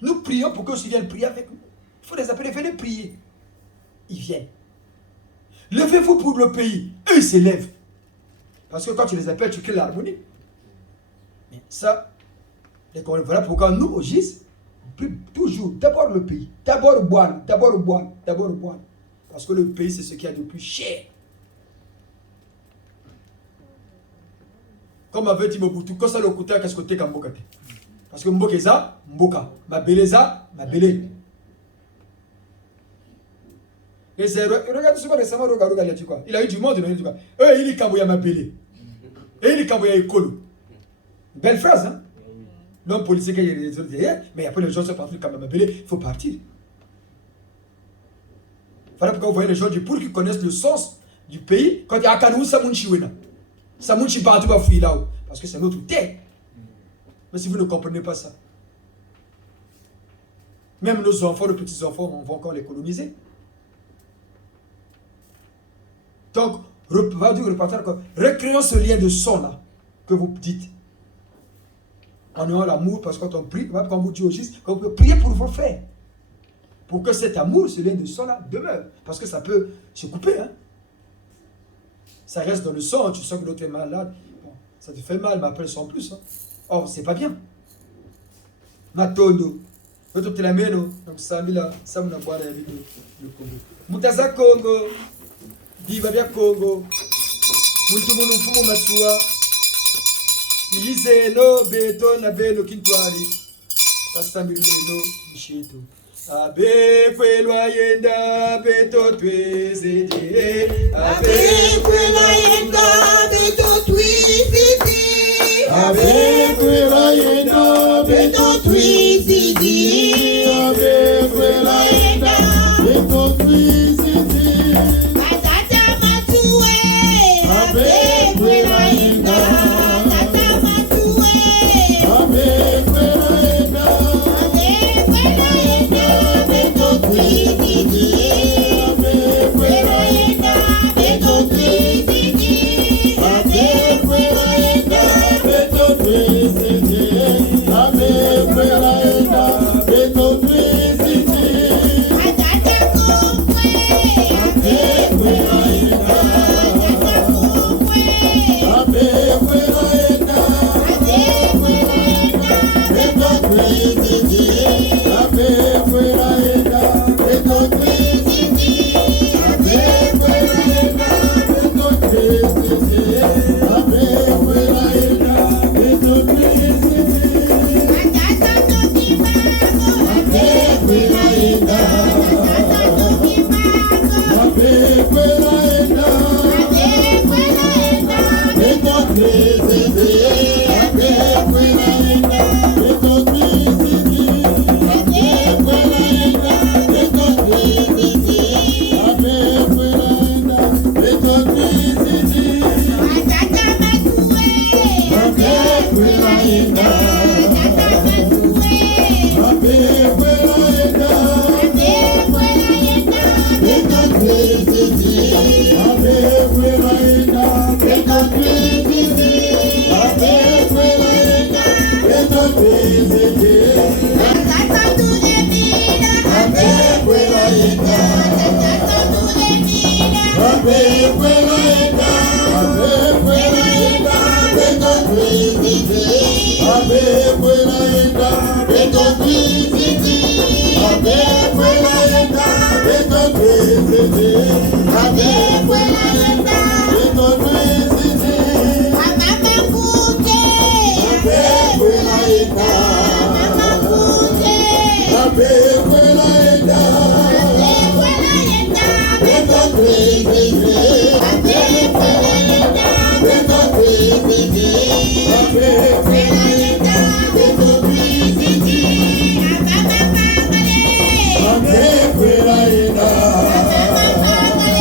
Nous prions pour qu'eux aussi viennent prier avec nous. Il faut les appeler, venez prier. Ils viennent. Levez-vous pour le pays. Eux, ils se lèvent. Parce que quand tu les appelles, tu crées l'harmonie. Mais ça, voilà pourquoi nous, au GIS, toujours, d'abord le pays. D'abord boire, d'abord boire, d'abord boire. Parce que le pays, c'est ce qu'il y a de plus cher. Comme avait dit Mobutu, quand ça le coûtait, qu'est-ce que tu as Mboka? Parce que Mboka est ça, Mboka. Ma belle ça, ma belle. Et regarde souvent récemment, regarde quoi. Il a eu du monde, il a eu du monde. Il est Kabouya ma belle. Et il est Kabouya Ekolo. Belle phrase, hein? L'homme policier qui est les autres derrière, mais après les gens sont partis comme ma belle, il faut partir. Voilà pourquoi vous voyez les gens du pour qui connaissent le sens du pays, quand il y a Akanou, Samounchi Wena. Samounchi Bantou va fuir là-haut. Parce que c'est notre terre. Mais si vous ne comprenez pas ça, même nos enfants, nos petits-enfants, on va encore les coloniser. Donc, recréons ce lien de sang là, que vous dites. En ayant l'amour, parce que quand on prie, quand vous dit au Christ, on peut prier pour vos frères. Pour que cet amour, ce lien de sang là, demeure. Parce que ça peut se couper. Hein? Ça reste dans le sang, tu sens que l'autre est malade. Bon, ça te fait mal, mais après, sans plus. Hein? Or, c'est pas bien. Matondo. Donc, Samila, Samuna Boala, le Congo. Mutaza Congo. Diva bya Congo. Muntu munu mfumu matua. Ilizeno beto na belo kintwali. Kasamileno mishito. Abe kwelwa yenda beto twezede. Abe kwelwa yenda beto twezede. Abe kwelwa yenda beto twezede. Abe kwelwa yenda beto twezede. Matata matue. Abe kwelwa yenda. Matata matue. Abe kwelwa yenda. Abe kwelwa yenda beto twezede. Abe kwelwa yenda beto twezede. Abe kwelwa yenda beto twezede. Abe kwelwa yenda beto twezede. Matata kumwe. Abe kwelwa yenda. Matata kumwe. Abe kwelwa yenda. Abe kwelwa yenda beto twezede. Abe kwelwa yenda beto twezede. Abe kwelwa yenda beto twezede. Abe kwelwa yenda beto twezede. Matata tukimako. Abe kwelwa yenda. Matata tukimako. Abe kwelwa yenda. Abe kwelwa yenda beto twezede. Abe kwelwa yenda beto twezede. Abe kwelwa yenda beto twezede. Abe kwelwa yenda beto twezede. Matata matue. Abe kwelwa yenda. Matata matue. Abe kwelwa yenda. Abe kwelwa yenda beto twezede. Abe kwelwa yenda beto twezede. Abe kwelwa yenda beto twezede. Matata tulemina. Abe kwelwa yenda. Matata tulemina. Abe kwelwa yenda. Abe kwelwa yenda beto twezede. Abe kwelwa yenda beto twezede. Abe kwelwa yenda beto twezede. Abe kwelwa yenda beto twezede. Amama kute. Abe kwelwa yenda. Amama kute. Abe kwelwa yenda. Abe kwelwa yenda beto twezede. Abe kwelwa yenda beto twezede. Abe kwelwa yenda beto twezede. Amama pamale. Abe kwelwa yenda. Amama pamale.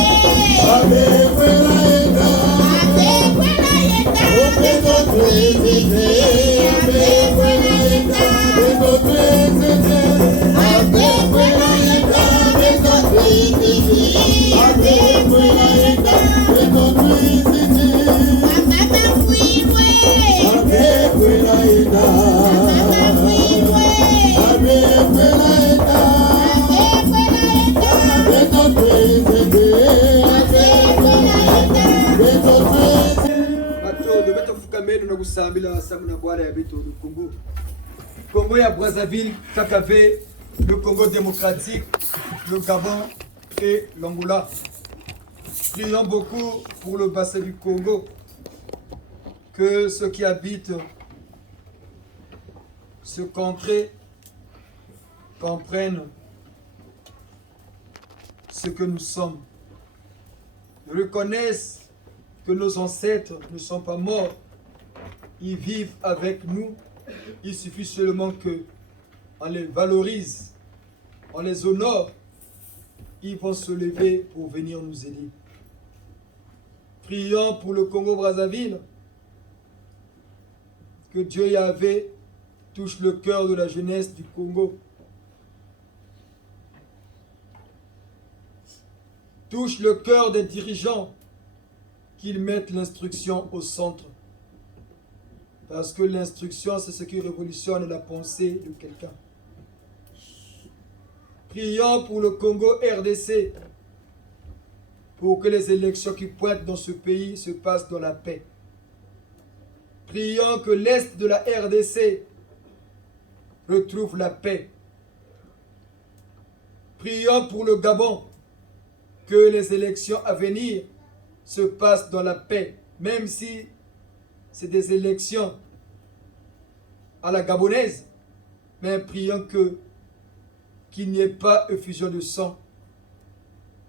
Abe kwelwa yenda. Abe kwelwa yenda beto twezede. Abe kwelwa yenda beto twezede. Abe kwelwa yenda beto twezede. Abe kwelwa yenda beto twezede. Amama fuimwe. Abe kwelwa yenda. Amama fuimwe. Abe kwelwa yenda. Abe kwelwa yenda beto twezede. Abe kwelwa yenda beto twezede. Batodo beto fukameno na kusambila samu na bwana ya beto du Congo. Congo ya Brazzaville, KKV, le Congo démocratique, le Gabon et l'Angola. Prions beaucoup pour le bassin du Congo, que ceux qui habitent ce contrée comprennent ce que nous sommes, reconnaissent que nos ancêtres ne sont pas morts, ils vivent avec nous. Il suffit seulement que on les valorise, on les honore, ils vont se lever pour venir nous aider. Prions pour le Congo-Brazzaville, que Dieu Yahvé touche le cœur de la jeunesse du Congo. Touche le cœur des dirigeants, qu'ils mettent l'instruction au centre. Parce que l'instruction, c'est ce qui révolutionne la pensée de quelqu'un. Prions pour le Congo RDC, pour que les élections qui pointent dans ce pays se passent dans la paix. Prions que l'Est de la RDC retrouve la paix. Prions pour le Gabon, que les élections à venir se passent dans la paix, même si c'est des élections à la gabonaise, mais prions qu'il n'y ait pas effusion de sang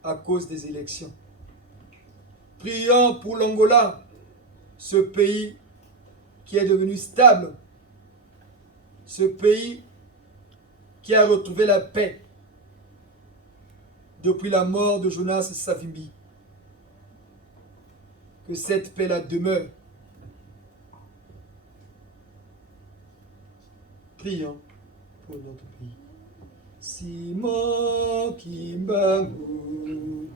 à cause des élections. Prions pour l'Angola, ce pays qui est devenu stable, ce pays qui a retrouvé la paix depuis la mort de Jonas Savimbi. Que cette paix-là demeure. Prions pour notre pays. Simon Kimbangu,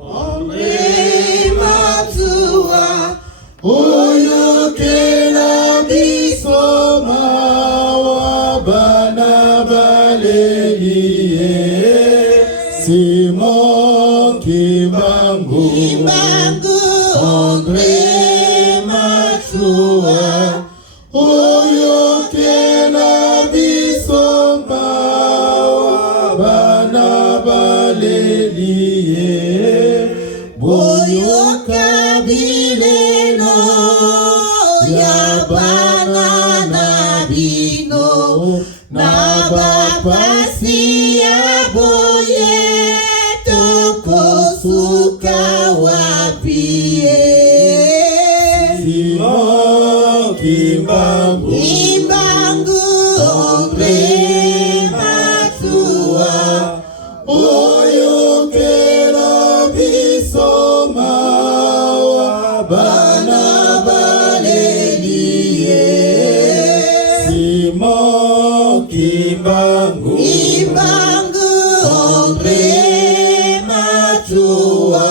André Matsua, oyokela biso mawa bana balelie. Simon Kimbangu, André Matsua, oyokela biso mawa bana balelie. Boyoka bileno ya bana na bino, na bapasi ya boye tokosuka wapie. Simon Kimbangu, André Matsua, oyokela biso mawa bana balelie. Simon Kimbangu, André Matsua,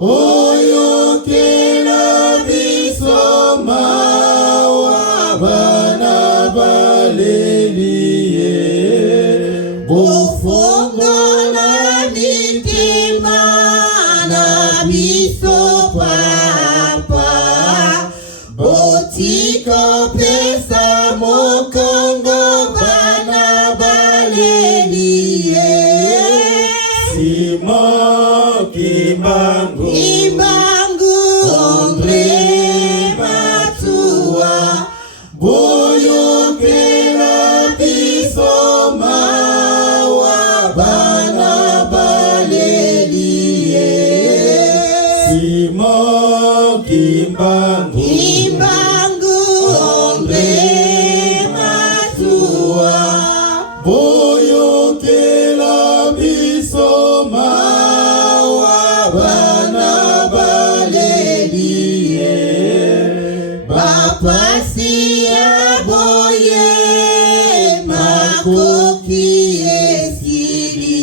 oyokela biso mawa bana balelie. Bofongola mitima na biso papa, botiko pesa mokongo bana balelie. Simon Kimbangu, André Matsua, boyokela biso mawa bana balelie. Simon Kimbangu, André Matsua, boyokela biso mawa bana balelie. Bapasi ya boye makoki esili,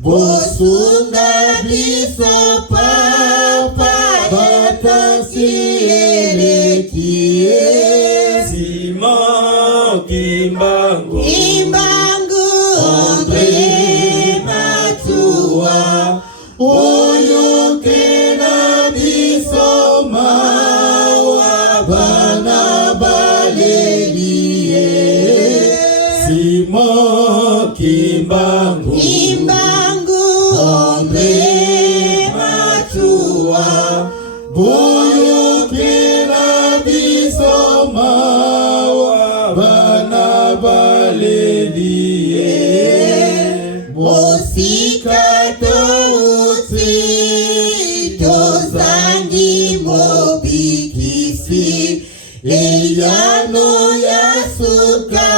bosunda biso papa batasi elekie. Simon Kimbangu, André Matsua, oyokela biso mawa bana balelie. Simon Kimbangu, André Matsua, boyokela biso mawa bana balelie. Mosika touti tozangi mobikisi, eyano ya suka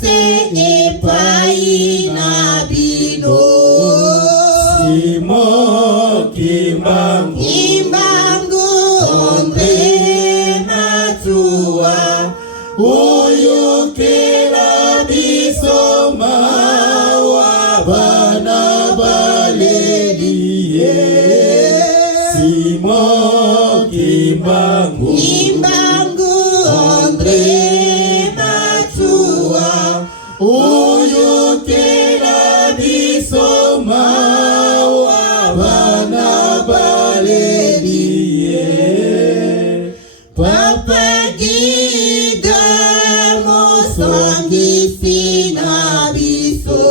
se epai na bino. Simon Kimbangu, André Matsua, oyokela biso mawa bana balelie. Simon Kimbangu, André Matsua, oyokela biso mawa bana balelie. Papa guide mosangisi na biso,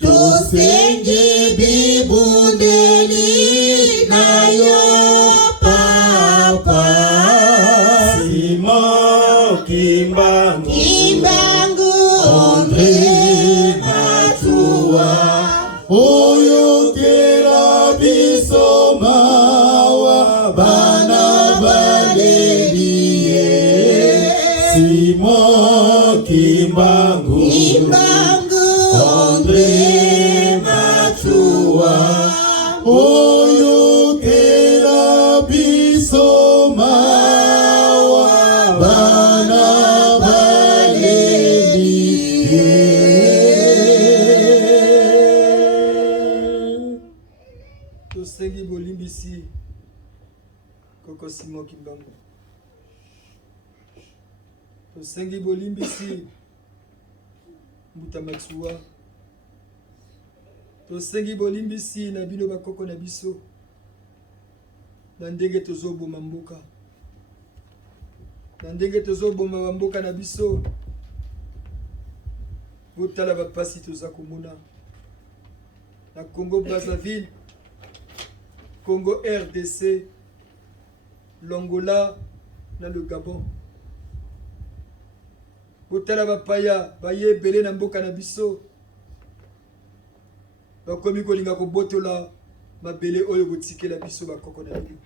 tosengi bibundeli na yo papa. Simon Kimbangu André Matua Oyo kera biso mawa bana balelie Simon Kimbangu André Matua Oyo kera biso mawa bana balelie Tosengi bolimbisi Koko Simon Kimbangu. Tosengi bolimbisi Mbuta Matsua. Tosengi bolimbisi na bino bakoko na biso. Na ndenge tozoboma mboka. Na ndenge tozoboma mboka na biso. Botala bapasi toza komona. Na Congo Brazzaville, Congo RDC, l'Angola, na le Gabon. Botala bapaya, baye belé na mboka na biso. Bakomi kolinga kobotola mabele oyo botikela biso bakoko na biso.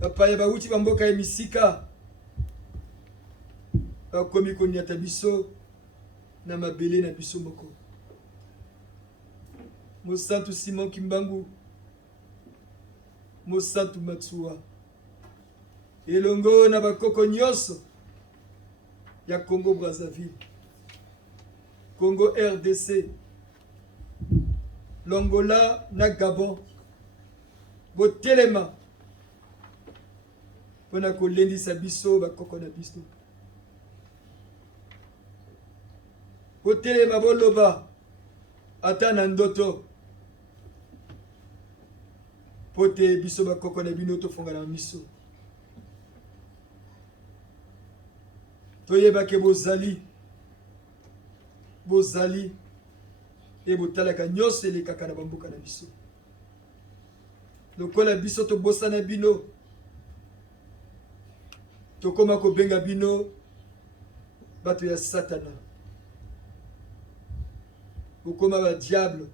Bapaya bauti bamboka emisika. Bakomi konyata biso na mabele na biso moko. Mosantu Simon Kimbangu, Mosantu Matsua, elongo na bakoko nyonso ya Congo Brazzaville, Congo RDC, l'Angola na Gabon, botelema pona kolendisa biso bakoko na biso. Botelema boloba ata na ndoto pote biso bakoko na bino tofonga na miso. Toyebake bozali e botalaka nyonso elekaka na bamboka na biso. Lokola biso tobosa na bino, tokoma kobenga bino bato ya Satana. Bokoma ba diable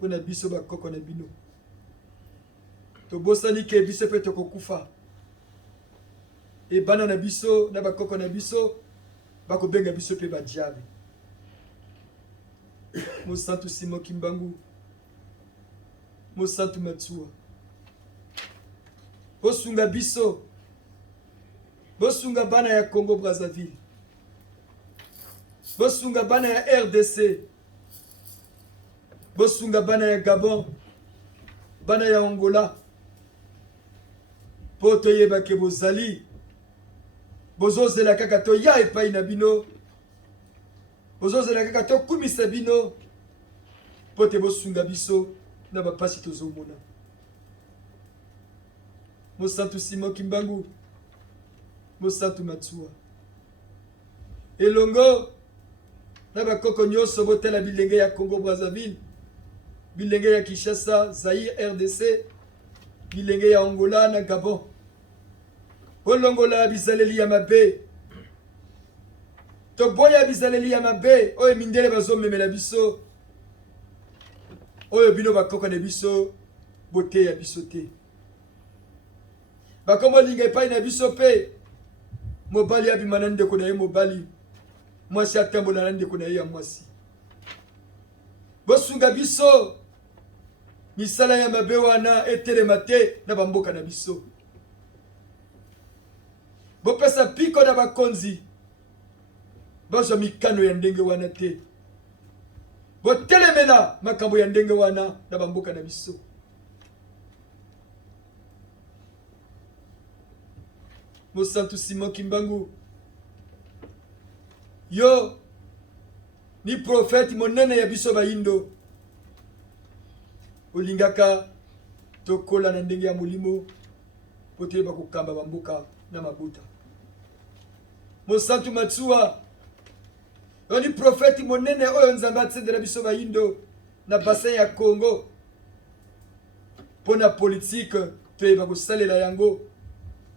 pona biso bakoko na bino. Tobosani ke biso pe tokokufa. E bana na biso na bakoko na biso bakobenga biso pe ba diable. Mosantu Simon Kimbangu, Mosantu Matsua. Bosunga biso. Bosunga bana ya Congo Brazzaville. Bosunga bana ya RDC. Bosunga bana ya Gabon. Bana ya Angola. Poto yebake bozali. Bozozela kaka to ya epai na bino. Bozozela kaka to kumisa bino. Pote bosunga biso na bapasi tozomona. Mosantu Simon Kimbangu, Mosantu Matsua. Elongo na bakoko nyonso botela bilenge ya Congo Brazzaville, bilenge ya Kinshasa, Zaire, RDC, bilenge ya Angola na Gabon. Bolongola bizaleli ya mabe. Toboya bizaleli ya mabe oyo mindele bazomemela biso. Oyo bino bakoko na biso bote ya biso te. Bakomo linga epai na biso pe mobali abima na ndeko na ye mobali. Mwasi atambola na ndeko na ye ya mwasi. Bosunga biso misala ya mabe wana etelema te na bamboka na biso. Bopesa piko na bakonzi. Bozwa mikano ya ndenge wana te. Botelemela makambo ya ndenge wana na bamboka na biso. Mosantu Simon Kimbangu, yo ni profeti monene ya biso bayindo. Olingaka tokola na ndenge ya molimo pote bakokamba bamboka na mabuta. Mosantu Matsua, yo ni profeti monene oyo Nzambe atsendela biso bayindo na bassin ya Congo. Pona politique toyeba kosalela yango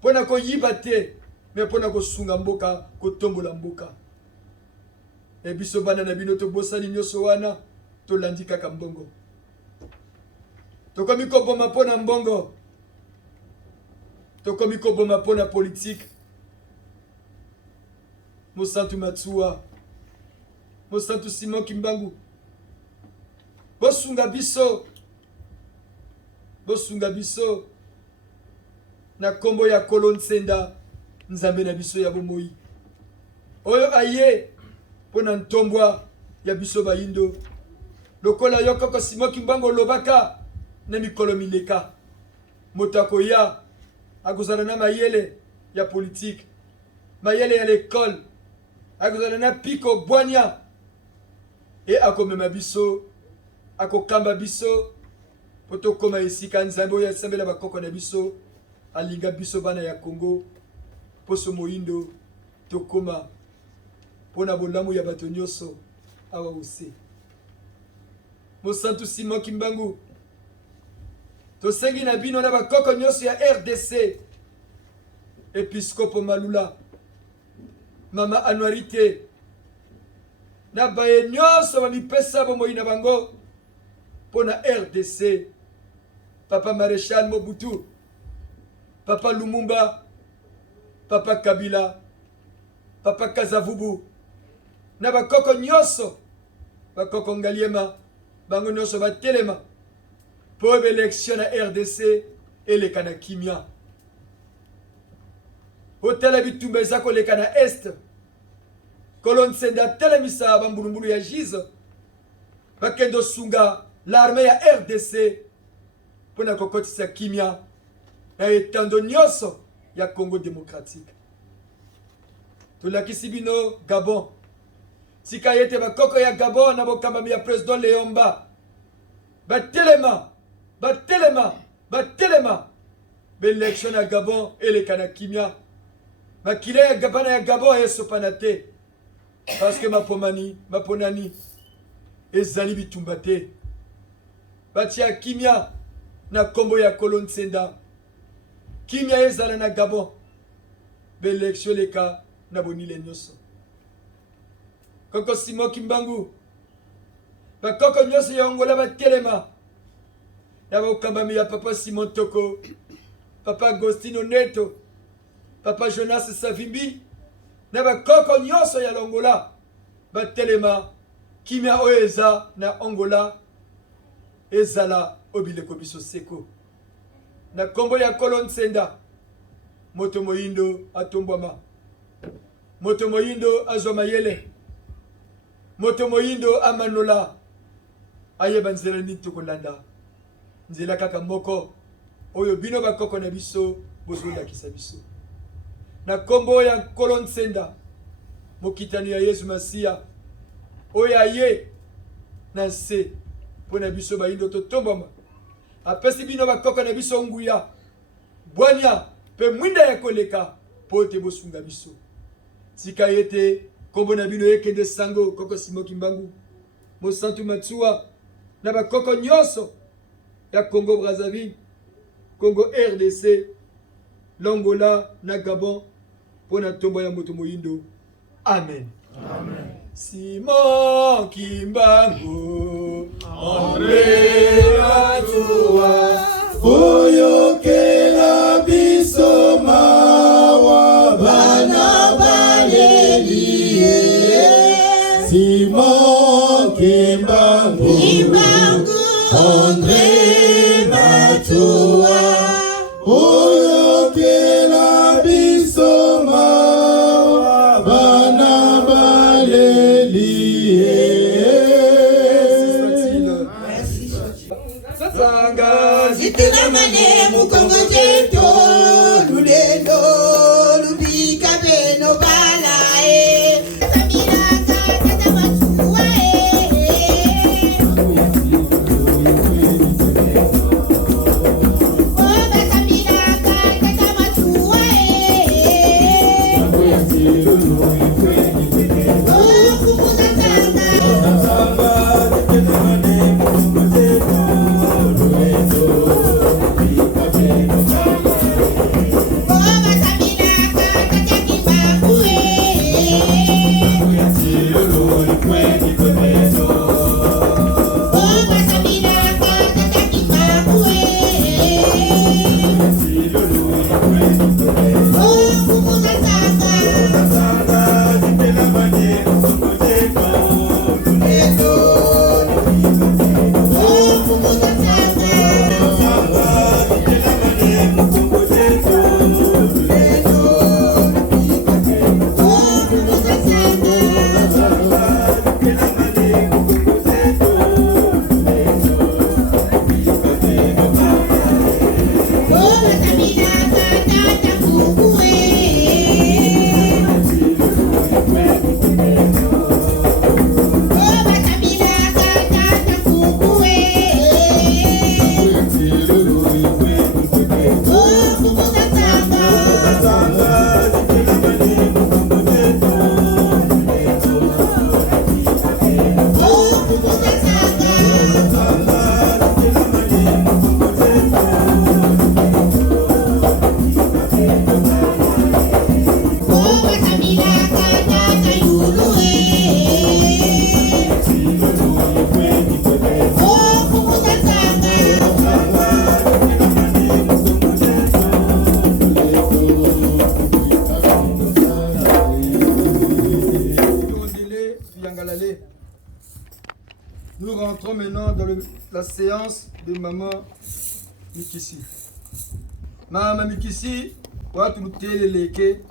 pona koyiba te mais pona kosunga mboka kotombola mboka. E biso bana na bino tobosani nyonso wana tolandi kaka mbongo. Tokomi koboma pona mbongo. Tokomi koboma pona politique. Mosantu Matsua, Mosantu Simon Kimbangu. Bosunga biso na kombo ya Kolon Senda nzambe na biso ya bomoi. Oyo aye pona ntombwa ya biso bayindo. Lokola yokoko Simon Kimbangu lobaka na mikolo mileka. Motako ya akozala na mayele ya politique, mayele ya l'école, akozala na piko bwanya e akomema biso, akokamba biso poto koma esika nzambe oyo asambela bakoko na biso alinga biso bana ya Congo poso moyindo tokoma pona bolamu ya bato nyonso awa ose. Mosantu Simon Kimbangu tosengi na bino na bakoko nyonso ya RDC, Episcopo Malula, Mama Anuarite, na baye nyonso bamipesa bomoi na bango pona RDC, Papa Maréchal Mobutu, Papa Lumumba, Papa Kabila, Papa Kazavubu, na bakoko nyonso, bakoko Ngaliema, bango nyonso batelema pour élection na RDC eleka na kimia. Hotela bitumba ezako leka na est. Kolon Senda telemisa bambulumbulu ya Gize. Bakendo sunga l'armée ya RDC pona kokotisa kimia na etando nyonso ya Congo démocratique. Tolakisi bino Gabon. Sika yete bakoko ya Gabon na bokamba ya président Léomba. Batelema L'élection à Gabon et les Kanakimia. Makile ya Gabana ya Gabon et sopanate. Parce que ma ponani, ezali bitumbate. Batia Kimia na kombo ya Kolon Senda. Kimia ezala na Gabon. L'élection leka na bonile nyoso. Koko Simon Kimbangu. Bakoko nyoso ya Angola batelema. Yaba ukambami ya Papa Simon Toko, Papa Agostino Neto, Papa Jonas Savimbi, Naba Koko Nyoso ya Longola, Batelema, Kimia Oeza na Angola, Ezala Obileko Biso Seko. Na kombo ya Kolon Senda, Moto Moyindo Atombwama, Moto Moyindo Azomayele, Moto Moyindo Amanola, Ayebanzela Nitokolanda. Nzela kaka moko oyo bino bakoko na biso bozola kisa biso na kombo ya Kolon Senda mokitani ya Yesu Masia oyo aye na se pona biso bayindo totombama apesi bino bakoko na biso nguya bwanya pe mwinda ya koleka pote bosunga biso sika yete kombo na bino ekende sango koko Simon Kimbangu Mosantu Matsua na bakoko nyonso ya Congo Brazzaville, Congo RDC, l'Angola, na Gabon, pona tombo ya moto moyindo. Amen. Amen. Simon Kimbangu, André Matsua, oyokela biso mawa bana balelie. Simon Kimbangu, André Matsua, oyokela biso mawa bana balelie. Sanga Zitela mane mukongo jeto lulendo lubika beno balae Samira kata machua Oba Samira kata machua Oh kumuna sanga Oba Nous rentrons maintenant dans la séance de Maman Mikisi. Maman Mikisi, watu luteleleke.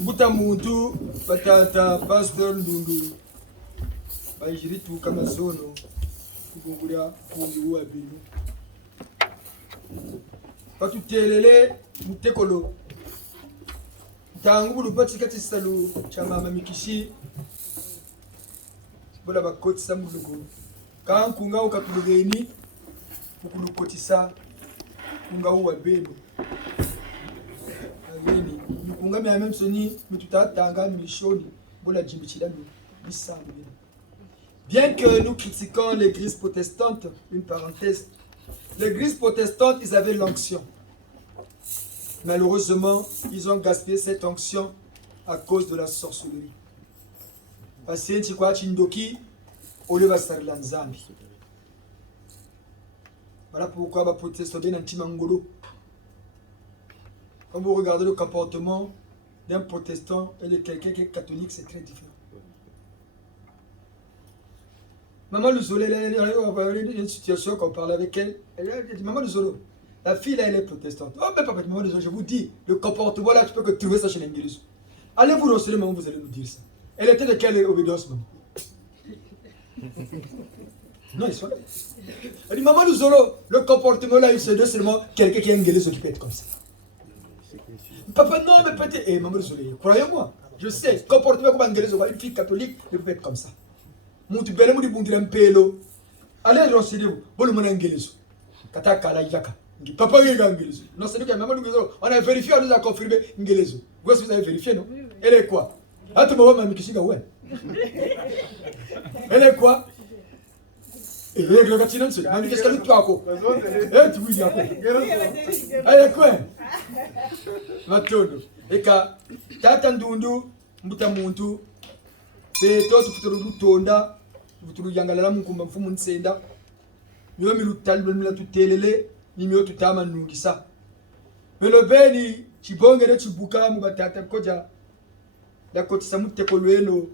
Buta muntu, patata, pastor ndundu. Bajiritu kama sono. Kugungulia kungi uwa binu. Watu telele, mutekolo. Tangu bulu bati kati salu cha Mama Mikisi. Bola bakotisa mulugo. Quand kunga ukatulugeni, mukulukotisa kunga uwa binu. Ageni, kunga mea même soni, mututatanga mishoni, bola jimbichila nu, bisambu. Bien que nous critiquons l'église protestante, une parenthèse, l'église protestante, ils avaient l'onction. Malheureusement, ils ont gaspillé cette onction à cause de la sorcellerie. Parce que quoi chindoki, oleva sarlanzambi. Voilà pourquoi les protestants viennent anti-mangolo. Quand vous regardez le comportement d'un protestant et de quelqu'un qui est catholique, c'est très différent. Maman Luzolo, il y a une situation qu'on parlait avec elle. Elle a dit, Maman Luzolo, la fille là, elle est protestante. Oh, mais papa, Maman Luzolo, je vous dis, le comportement là, tu peux que trouver ça chez l'Angélus. Allez vous renseigner, maman, vous allez nous dire ça. Elle était de quelle obédience, maman? Non, ils sont là. Elle dit, Maman Luzolo, le comportement là, c'est seulement quelqu'un qui est Angélus qui peut être comme ça. Papa, non, mais peut-être. Eh, Maman Luzolo, croyez-moi, je sais, comportement comme Angélus, une fille catholique ne peut pas être comme ça. Mutu bele mudi bundira mpelo ale rosidi bolu mona ngelezo kata kala yaka papa yega ngelezo non c'est que maman ngelezo on a vérifié, on nous a confirmé ngelezo vous avez vérifié non? Elle est quoi? Attends maman mikishinga ouais. Elle est quoi? Et le gatinant c'est mami qu'est-ce que tu as quoi? Eh tu dis quoi? Elle est quoi? Matondo eka tata ndundu mbuta muntu Peto tufuturu lutonda, tufuturu yangalala mukumba mfumu nsenda. Miyo milutali mila tutelele, ni miyo tutama nungisa. Melobeni, chibonge ne chibuka mubatata koja. La kotisa muteko lueno,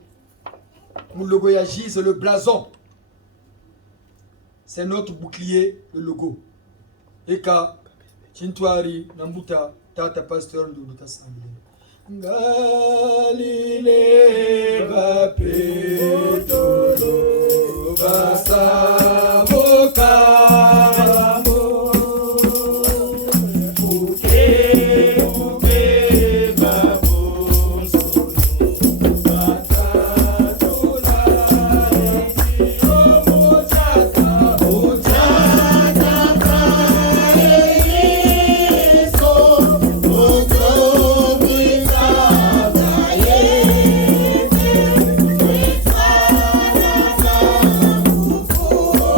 mu logo ya Gise, le blason. C'est notre bouclier, le logo. Eka, chintwari, nambuta, tata pasteur ndubuta samble. Galile bapetolo basaboka Oh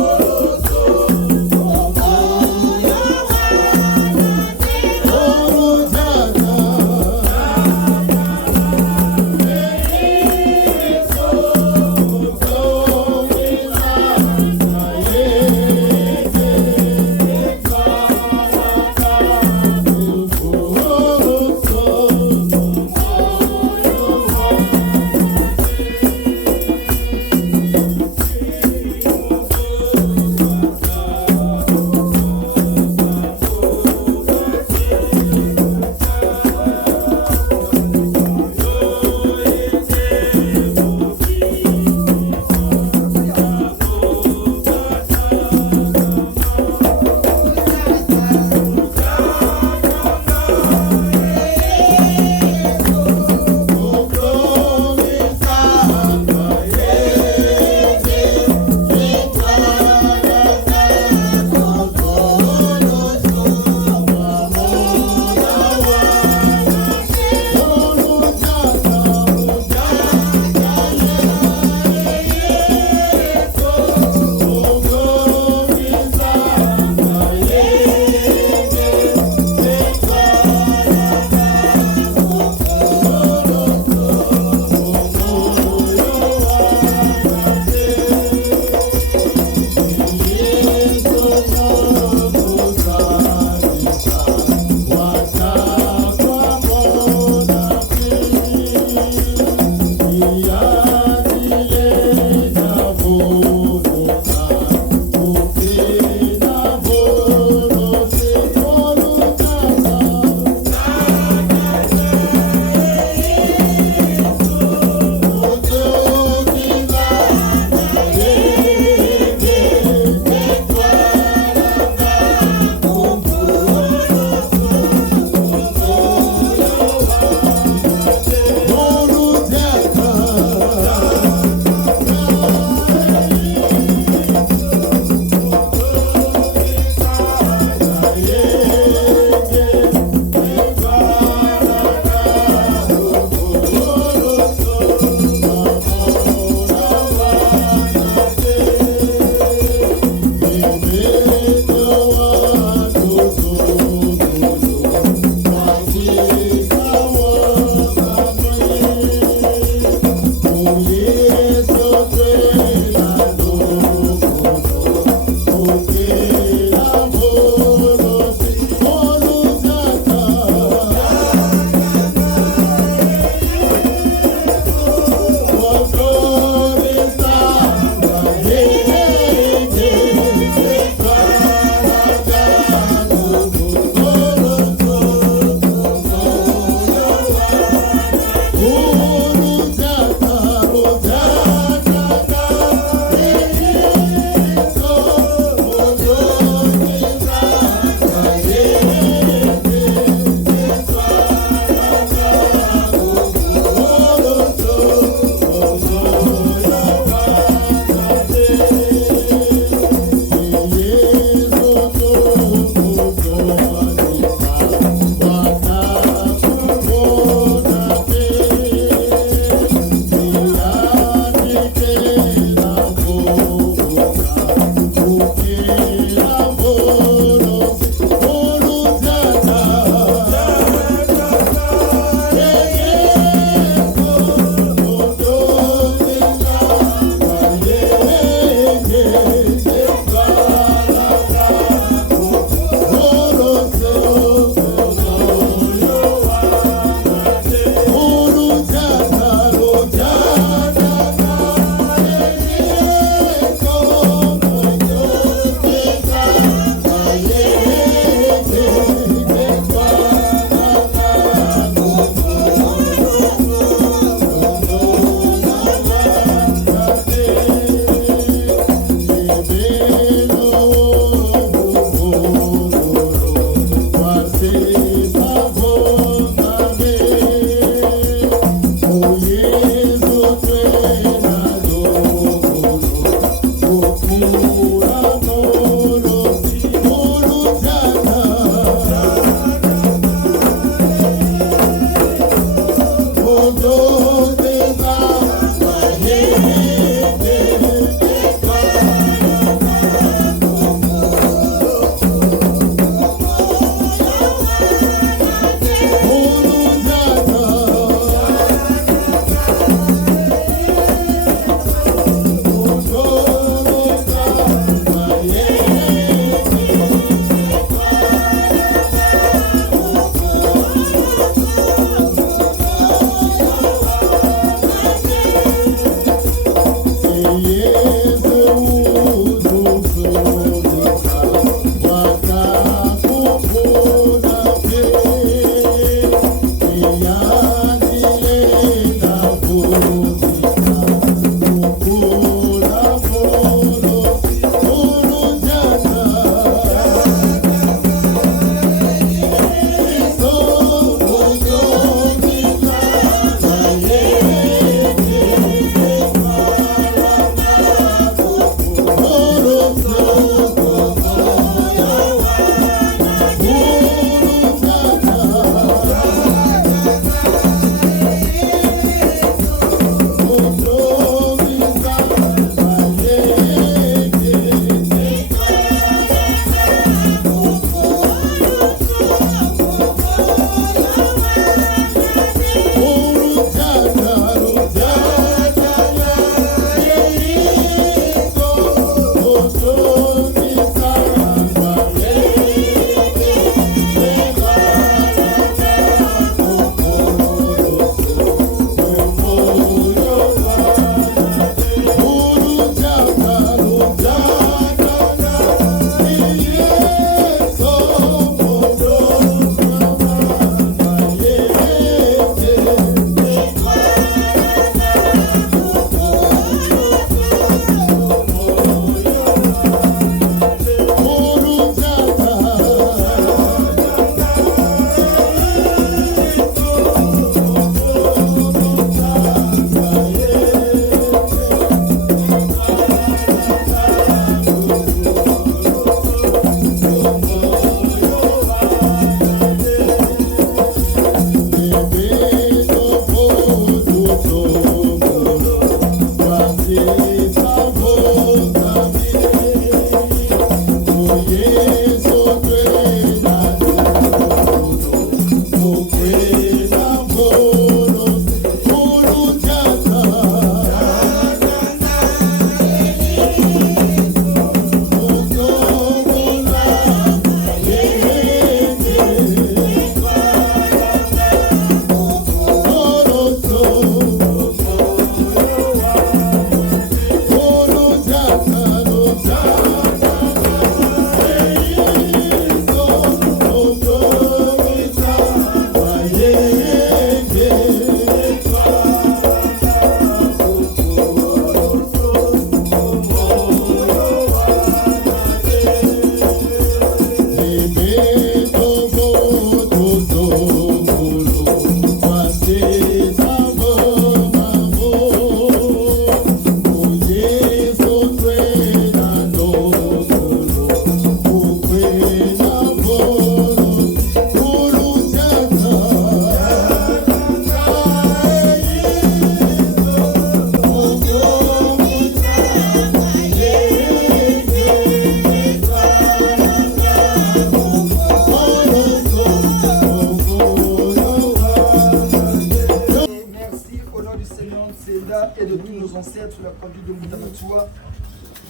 Senda et de tous nos ancêtres, sous la conduite de Moutamatua,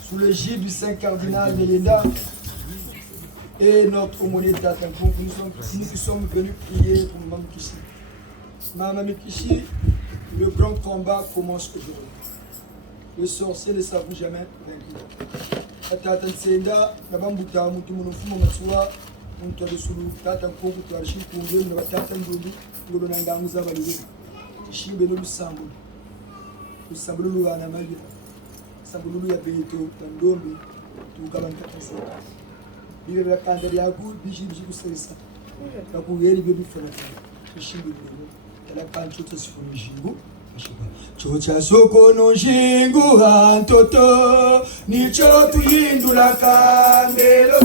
sous l'égide du Saint Cardinal Melenda et notre aumônier Tatankou, nous qui sommes venus prier pour Maman Kishi. Maman Kishi, le grand combat commence aujourd'hui. Le sorcier ne s'avoue jamais vaincu. Tatan Senda, Nabambuta, Mutumunufu, Matsua, Muntade Sulu, Tatankou, Tarchi, Kungé, Tatan Dodu, Golonangamuza Valide. Kishi Beno Lusambu. Lusambu Anamalia. Sambulu ya Beto, Tandombi, Tukalanka Senda. Bibe ya kandari yaku bishi kusesa bakuyeli bebi fana ishingo lelo tala kancho tsifuni jingu chocha soko no jingu antoto ni choro tuyindula kandelo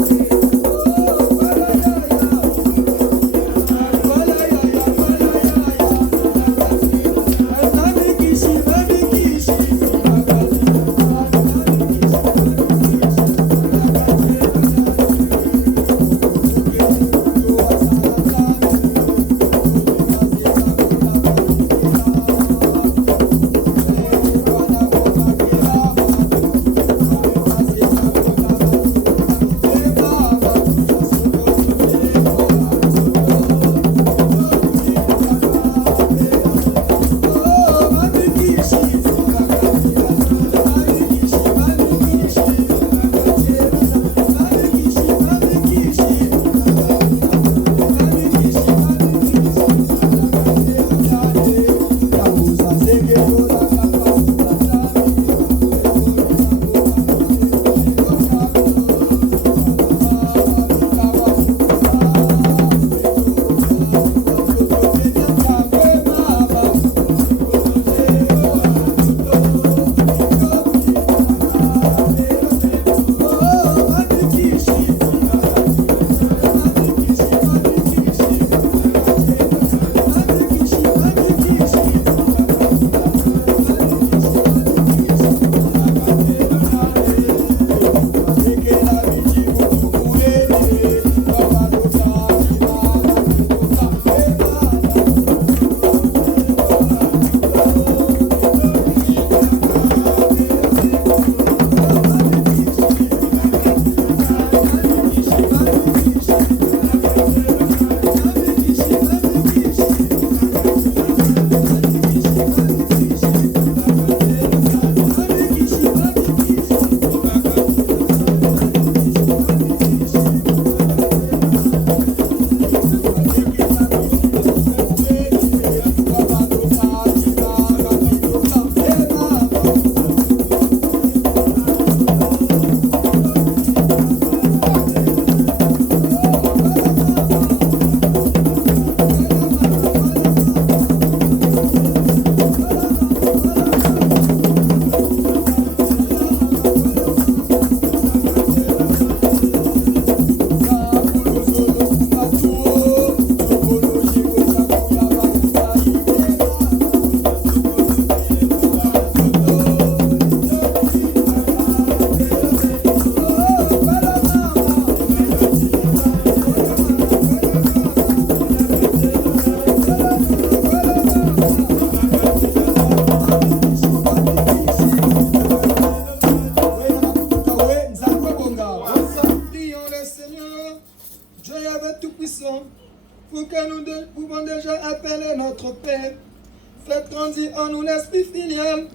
en nous l'esprit filial,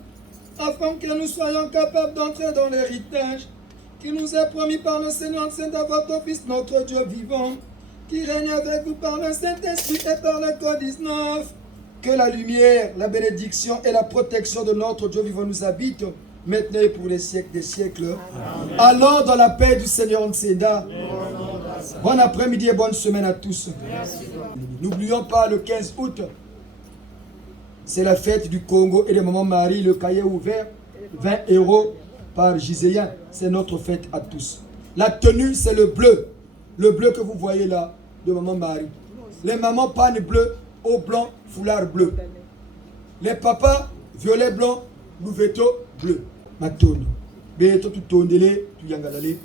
afin que nous soyons capables d'entrer dans l'héritage qui nous est promis par le Seigneur Saint à votre Fils, notre Dieu vivant, qui règne avec vous par le Saint-Esprit et par le Code 19. Que la lumière, la bénédiction et la protection de notre Dieu vivant nous habitent, maintenant et pour les siècles des siècles. Amen. Allons dans la paix du Seigneur Nseda. Bon après-midi et bonne semaine à tous. N'oublions pas le 15 août, c'est la fête du Congo et de Maman Marie, le cahier ouvert, 20 € par Giséen. C'est notre fête à tous. La tenue, c'est le bleu que vous voyez là, de Maman Marie. Les mamans, panne bleu, haut blanc, foulard bleu. Les papas, violet blanc, louveteau bleu. Matono. Beto tout tondele, tout yangalale.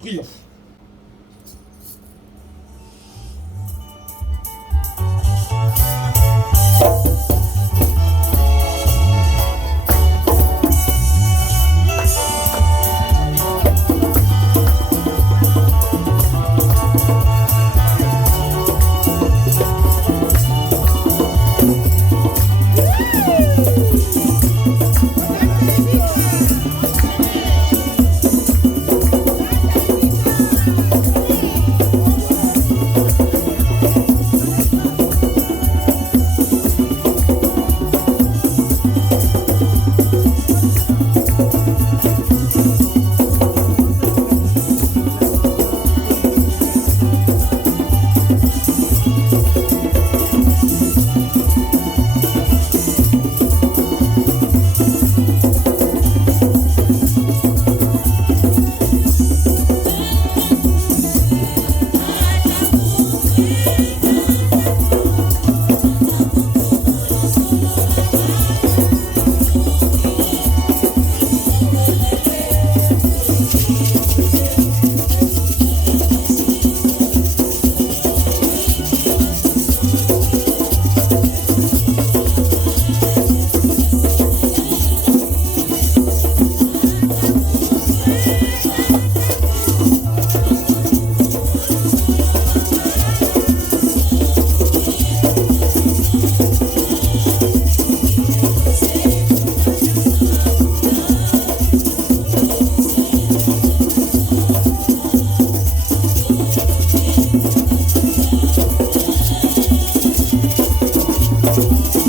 Prions. Thank you.